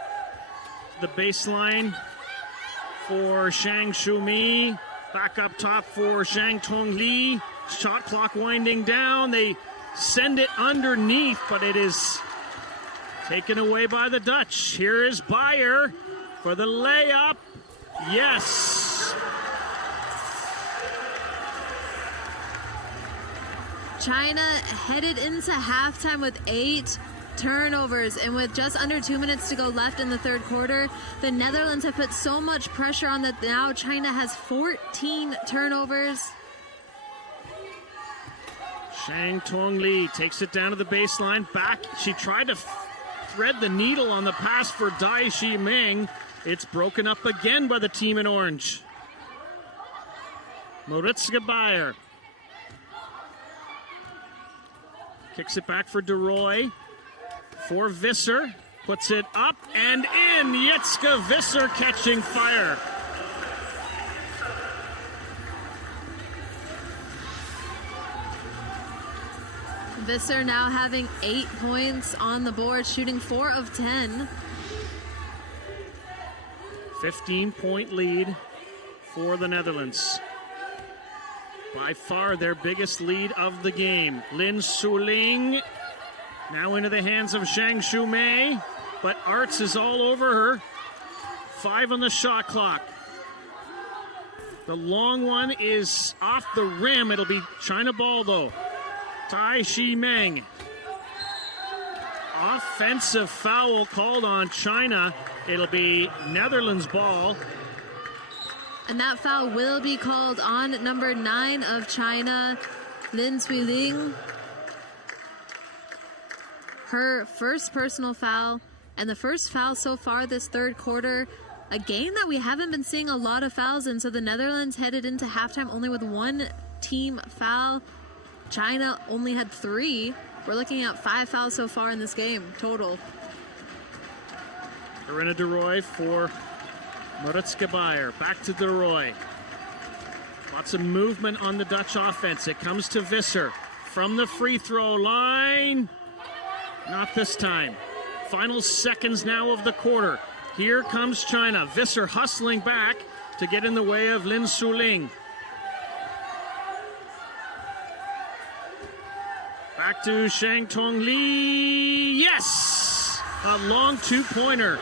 the baseline for Shang Zhuomi. Back up top for Zhang Tongli. Shot clock winding down. They send it underneath, but it is taken away by the Dutch. Here is Bayer for the layup. Yes. China headed into halftime with 8 turnovers, and with just under 2 minutes to go left in the third quarter, the Netherlands have put so much pressure on that now China has 14 turnovers. Zhang Tongli takes it down to the baseline. Back, she tried to thread the needle on the pass for Dai Ximeng. It's broken up again by the team in orange. Maritzke Bayer. Kicks it back for de Roy. For Visser. Puts it up and in. Jitske Visser catching fire. Visser now having 8 points on the board, shooting 4 of 10. 15-point lead for the Netherlands. By far their biggest lead of the game. Lin Suling now into the hands of Zhang Zhuomi, but Arts is all over her. 5 on the shot clock. The long one is off the rim. It'll be China ball though. Dai Ximeng. Offensive foul called on China. It'll be Netherlands ball. And that foul will be called on number 9 of China, Lin Suling. Her first personal foul, and the first foul so far this third quarter. A game that we haven't been seeing a lot of fouls in, so the Netherlands headed into halftime only with 1 team foul. China only had 3. We're looking at 5 fouls so far in this game, total. Corinna de Roy for Maritzke Bayer. Back to de Roy. Lots of movement on the Dutch offense. It comes to Visser from the free throw line. Not this time. Final seconds now of the quarter. Here comes China. Visser hustling back to get in the way of Lin Suling. Back to Shang Tong Li. Yes! A long two-pointer.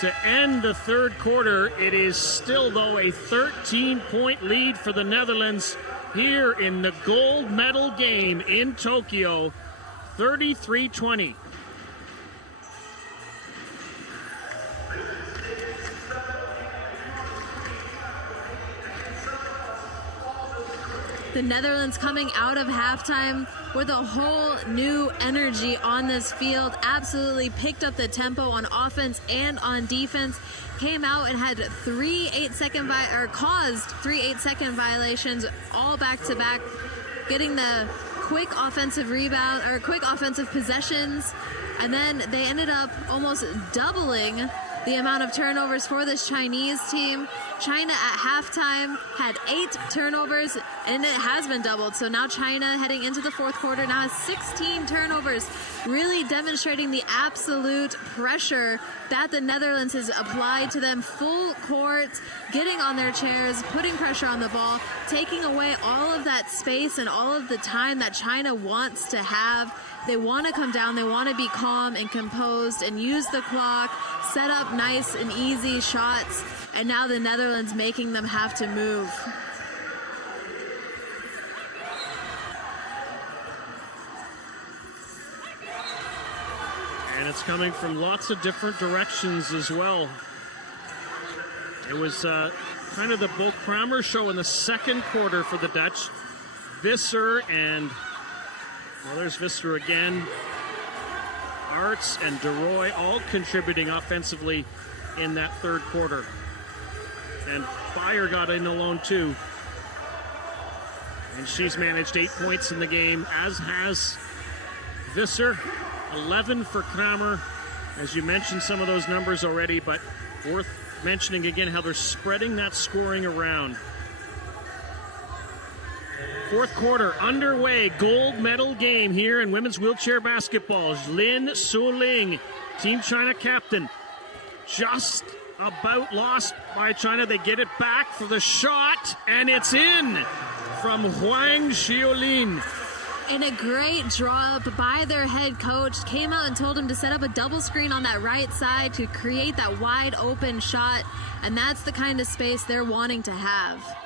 To end the third quarter, it is still, though, a 13-point lead for the Netherlands here in the gold medal game in Tokyo, 33-20. The Netherlands coming out of halftime with a whole new energy on this field. Absolutely picked up the tempo on offense and on defense. Came out and had caused 3 8-second violations all back to back, getting the quick offensive rebound or quick offensive possessions. And then they ended up almost doubling the amount of turnovers for this Chinese team. China at halftime had 8 turnovers, and it has been doubled. So now China heading into the fourth quarter now has 16 turnovers, really demonstrating the absolute pressure that the Netherlands has applied to them. Full court, getting on their chairs, putting pressure on the ball, taking away all of that space and all of the time that China wants to have. They want to come down, they want to be calm and composed and use the clock, set up nice and easy shots, and now the Netherlands making them have to move. And it's coming from lots of different directions as well. It was kind of the Bo Kramer show in the second quarter for the Dutch. Visser and, well, there's Visser again. Arts and De Roy all contributing offensively in that third quarter. And Beyer got in alone too. And she's managed 8 points in the game, as has Visser. 11 for Kramer. As you mentioned some of those numbers already, but worth mentioning again how they're spreading that scoring around. Fourth quarter underway, gold medal game here in women's wheelchair basketball. Lin Suling, Team China captain, just about lost by China. They get it back for the shot, and it's in from Huang Xiaolin. And a great draw up by their head coach. Came out and told him to set up a double screen on that right side to create that wide open shot. And that's the kind of space they're wanting to have.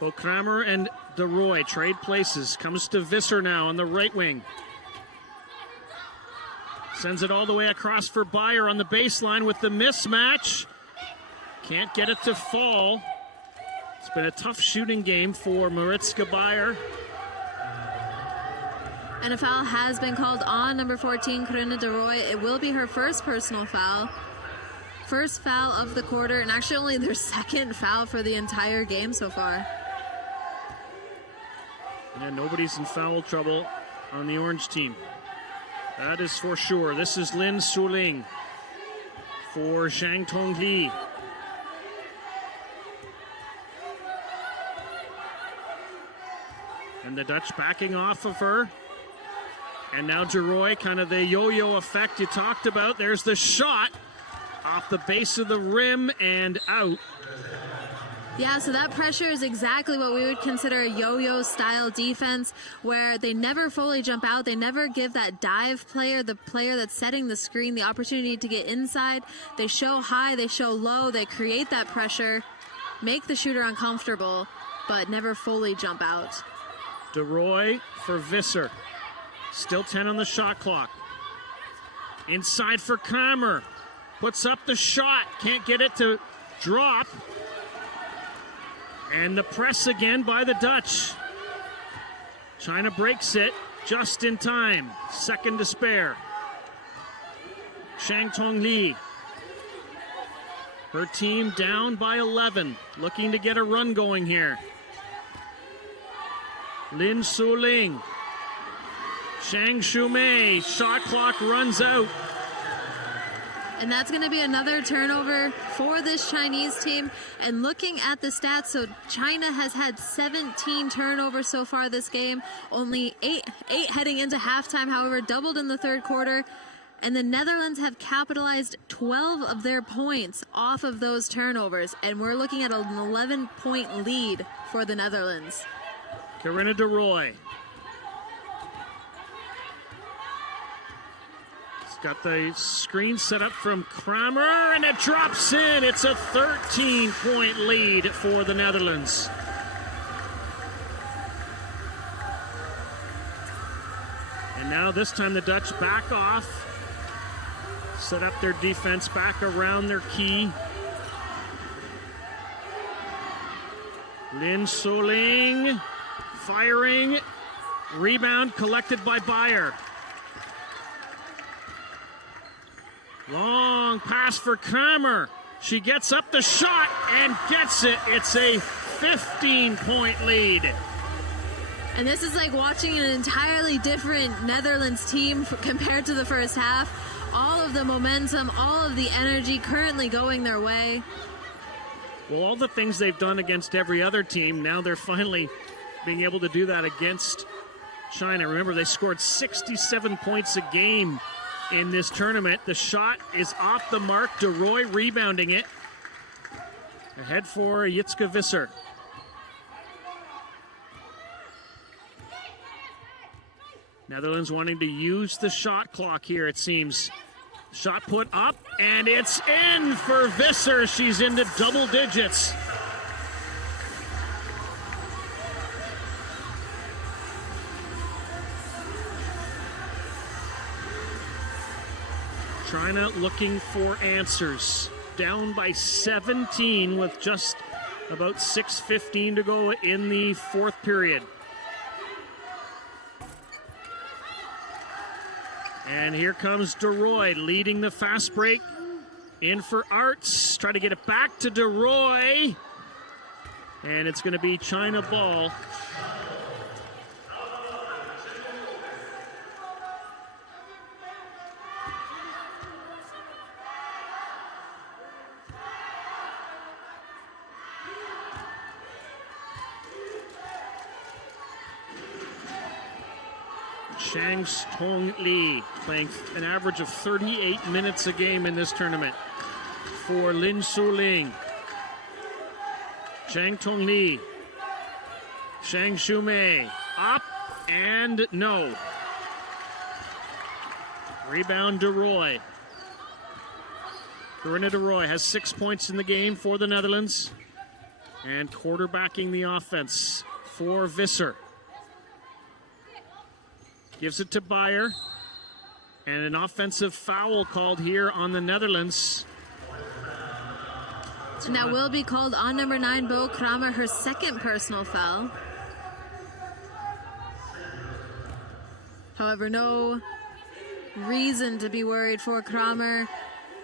Bo Kramer and De Roy trade places. Comes to Visser now on the right wing. Sends it all the way across for Beyer on the baseline with the mismatch. Can't get it to fall. It's been a tough shooting game for Maritzka Beyer. And a foul has been called on number 14, Karina De Roy. It will be her first personal foul. First foul of the quarter, and actually only their second foul for the entire game so far. And nobody's in foul trouble on the orange team. That is for sure. This is Lin Suling for Shang Tong Li. And the Dutch backing off of her. And now De Roy, kind of the yo-yo effect you talked about. There's the shot off the base of the rim and out. Yeah, so that pressure is exactly what we would consider a yo-yo style defense, where they never fully jump out. They never give that dive player, the player that's setting the screen, the opportunity to get inside. They show high, they show low, they create that pressure, make the shooter uncomfortable, but never fully jump out. De Roy for Visser. Still 10 on the shot clock. Inside for Kramer. Puts up the shot. Can't get it to drop. And the press again by the Dutch. China breaks it just in time. Second to spare. Shang Tong Li. Her team down by 11. Looking to get a run going here. Lin Suling. Shang Shumei, shot clock runs out. And that's going to be another turnover for this Chinese team. And looking at the stats, so China has had 17 turnovers so far this game, only eight heading into halftime, however, doubled in the third quarter. And the Netherlands have capitalized 12 of their points off of those turnovers. And we're looking at an 11-point lead for the Netherlands. Corinna de Roy. Got the screen set up from Kramer, and it drops in. It's a 13-point lead for the Netherlands. And now this time the Dutch back off, set up their defense back around their key. Lin Soling firing, rebound collected by Bayer. Long pass for Kramer. She gets up the shot and gets it. It's a 15-point lead. And this is like watching an entirely different Netherlands team compared to the first half. All of the momentum, all of the energy currently going their way. Well, all the things they've done against every other team, now they're finally being able to do that against China. Remember, they scored 67 points a game in this tournament. The shot is off the mark. De Roy rebounding it. Ahead for Jitske Visser. Netherlands wanting to use the shot clock here, it seems. Shot put up, and it's in for Visser. She's into double digits. China looking for answers. Down by 17 with just about 6:15 to go in the fourth period. And here comes De Roy leading the fast break. In for Arts. Try to get it back to De Roy. And it's going to be China ball. Chang Tong Lee playing an average of 38 minutes a game in this tournament for Lin Suling. Chang Tong Lee. Shang Shumei up and no. Rebound De Roy. Corinna de Roy has 6 points in the game for the Netherlands. And quarterbacking the offense for Visser. Gives it to Bayer. And an offensive foul called here on the Netherlands. And that will be called on number 9, Bo Kramer, her second personal foul. However, no reason to be worried for Kramer.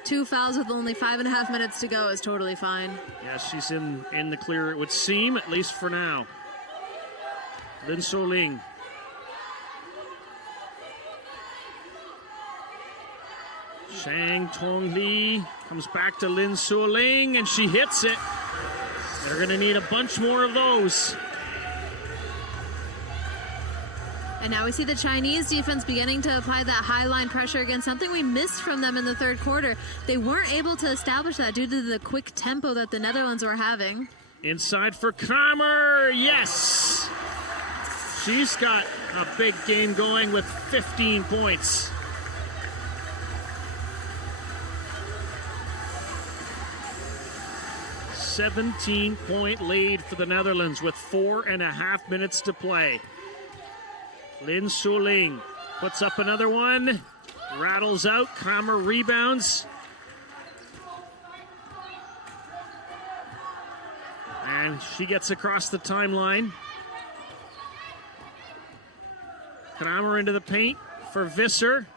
2 fouls with only 5.5 minutes to go is totally fine. Yeah, she's in the clear, it would seem, at least for now. Lin Soling. Shang Tong Lee comes back to Lin Suling, and she hits it. They're going to need a bunch more of those. And now we see the Chinese defense beginning to apply that high line pressure against something we missed from them in the third quarter. They weren't able to establish that due to the quick tempo that the Netherlands were having. Inside for Kramer, yes! She's got a big game going with 15 points. A 17-point lead for the Netherlands with 4.5 minutes to play. Lin Suling puts up another one, rattles out, Kramer rebounds. And she gets across the timeline. Kramer into the paint for Visser.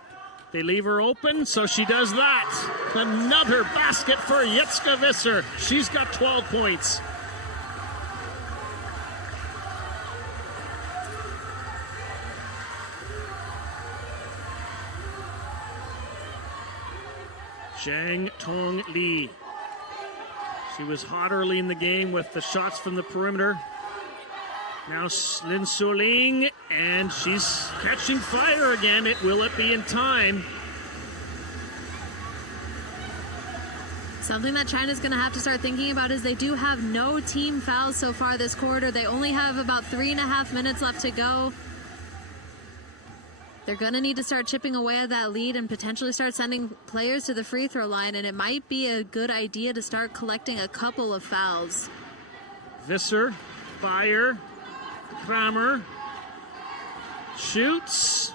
They leave her open, so she does that. Another basket for Jitske Visser. She's got 12 points. Zhang Tong Li. She was hot early in the game with the shots from the perimeter. Now Lin Suling, and she's catching fire again. Will it be in time? Something that China's going to have to start thinking about is they do have no team fouls so far this quarter. They only have about 3.5 minutes left to go. They're going to need to start chipping away at that lead and potentially start sending players to the free throw line, and it might be a good idea to start collecting a couple of fouls. Visser, Fire, Kramer, shoots,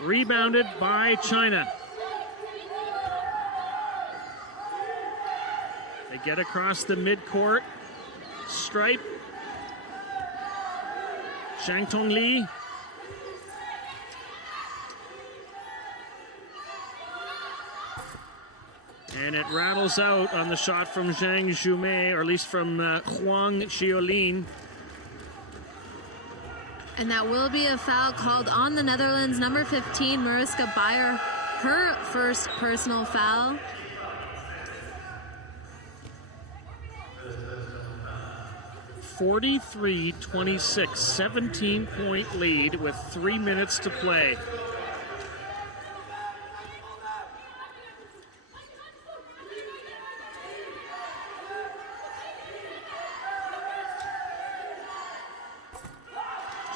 rebounded by China. They get across the midcourt stripe. Zhang Tong Li. And it rattles out on the shot from Zhang Zhumei, or at least from Huang Xiaolin. And that will be a foul called on the Netherlands. Number 15, Mariska Beyer, her first personal foul. (43-26), 17-point lead with 3 minutes to play.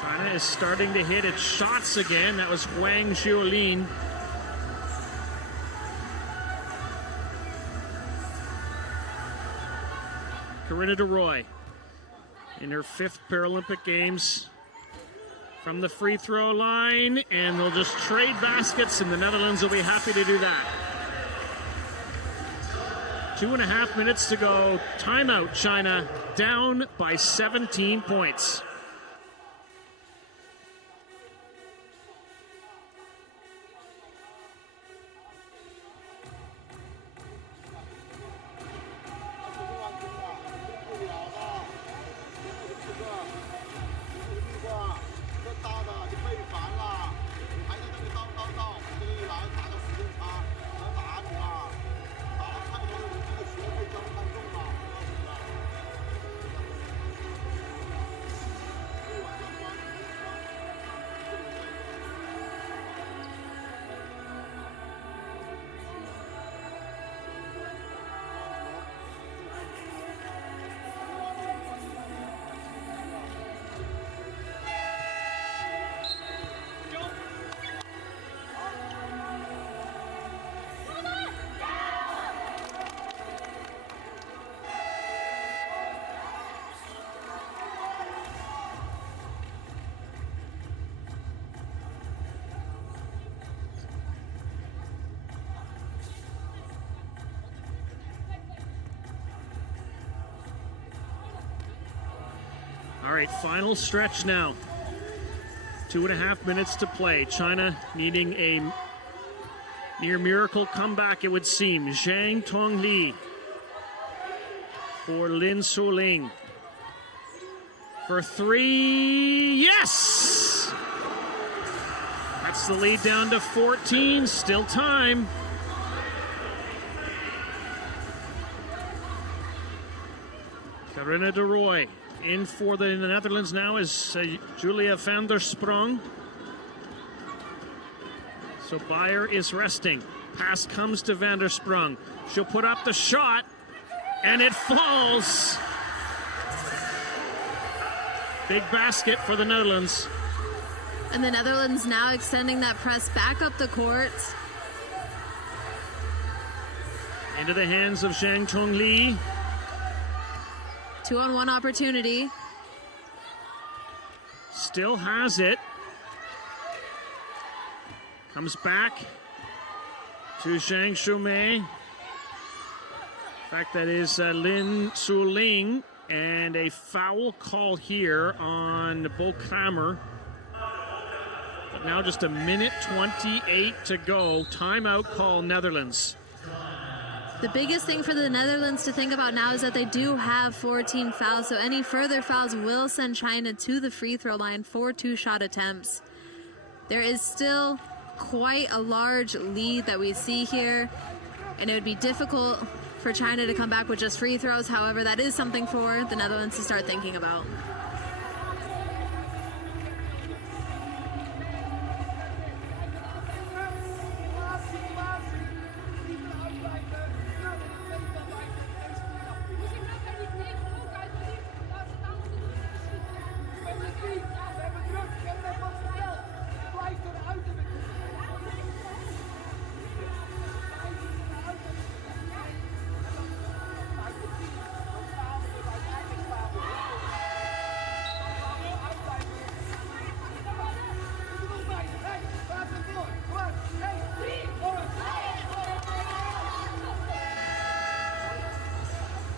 China is starting to hit its shots again. That was Huang Xiaolin. Corinna DeRoy in her 5th Paralympic Games from the free throw line, and they'll just trade baskets, and the Netherlands will be happy to do that. 2.5 minutes to go. Timeout, China, down by 17 points. All right, final stretch now. 2.5 minutes to play. China needing a near miracle comeback, it would seem. Zhang Tong Li for Lin Suling. For 3, yes! That's the lead down to 14, still time. Corinna DeRoy. In for the Netherlands now is Julia van der Sprong. So Beyer is resting. Pass comes to van der Sprong. She'll put up the shot, and it falls. Big basket for the Netherlands. And the Netherlands now extending that press back up the court. Into the hands of Zhang Tong Li. 2-on-1 opportunity. Still has it. Comes back to Zhang Zhumei. In fact, that is Lin Suling. And a foul call here on Bo Kramer. But now just 1:28 to go. Timeout call, Netherlands. The biggest thing for the Netherlands to think about now is that they do have 14 fouls, so any further fouls will send China to the free throw line for 2-shot attempts. There is still quite a large lead that we see here. and it would be difficult for China to come back with just free throws. However, that is something for the Netherlands to start thinking about.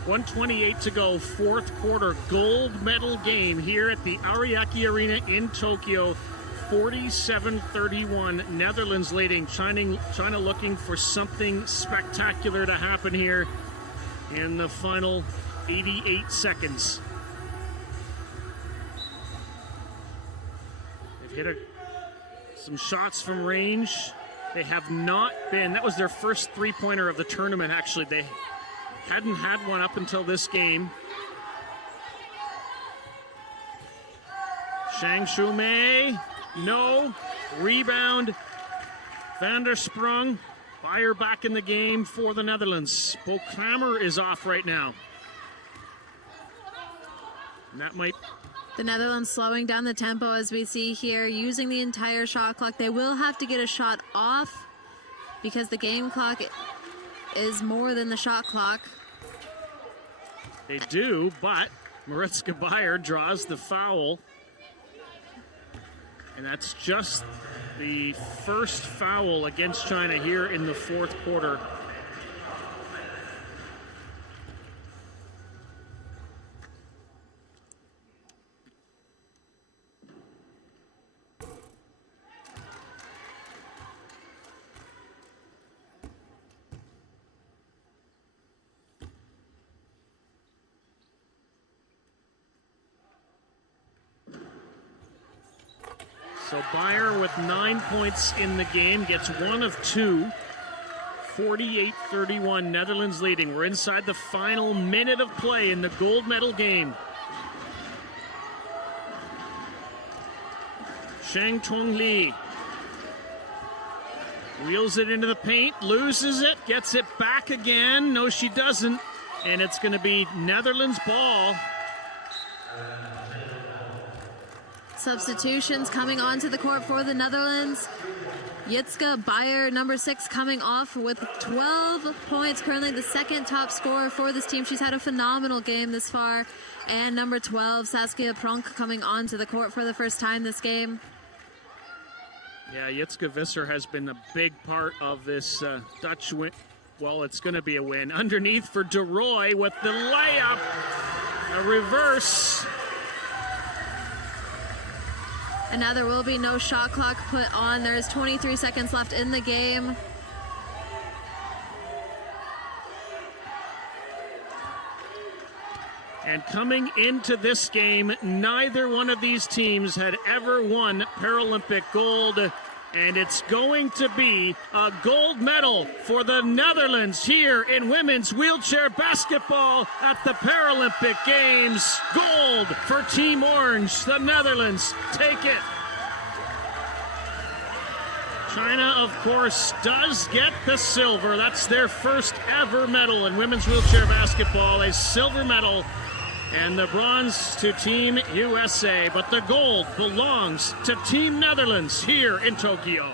.128 to go, fourth quarter, gold medal game here at the Ariake Arena in Tokyo. 47-31, Netherlands leading. China looking for something spectacular to happen here in the final 88 seconds. They've hit some shots from range. They have not been, that was their first three-pointer of the tournament, actually. They hadn't had one up until this game. Shang Shumei, no. Rebound, Van der Sprung. Fire back in the game for the Netherlands. Bo Kramer is off right now. And that might... The Netherlands slowing down the tempo as we see here, using the entire shot clock. They will have to get a shot off because the game clock is more than the shot clock. They do, but Mariska Beyer draws the foul. And that's just the first foul against China here in the fourth quarter. So Beyer with 9 points in the game, gets one of two. 48-31, Netherlands leading. We're inside the final minute of play in the gold medal game. Shang Tong Li wheels it into the paint, loses it, gets it back again. No, she doesn't. And it's going to be Netherlands ball. Substitutions coming onto the court for the Netherlands. Jitske Beyer, number 6, coming off with 12 points, currently the second top scorer for this team. She's had a phenomenal game this far. And number 12, Saskia Pronk, coming onto the court for the first time this game. Yeah, Jitske Visser has been a big part of this Dutch win. Well, it's going to be a win. Underneath for De Roy with the layup. A reverse. And now there will be no shot clock put on. There's 23 seconds left in the game. And coming into this game, neither one of these teams had ever won Paralympic gold. And it's going to be a gold medal for the Netherlands here in women's wheelchair basketball at the Paralympic Games. Gold for Team Orange. The Netherlands take it. China, of course, does get the silver. That's their first ever medal in women's wheelchair basketball, a silver medal. And the bronze to Team USA, but the gold belongs to Team Netherlands here in Tokyo.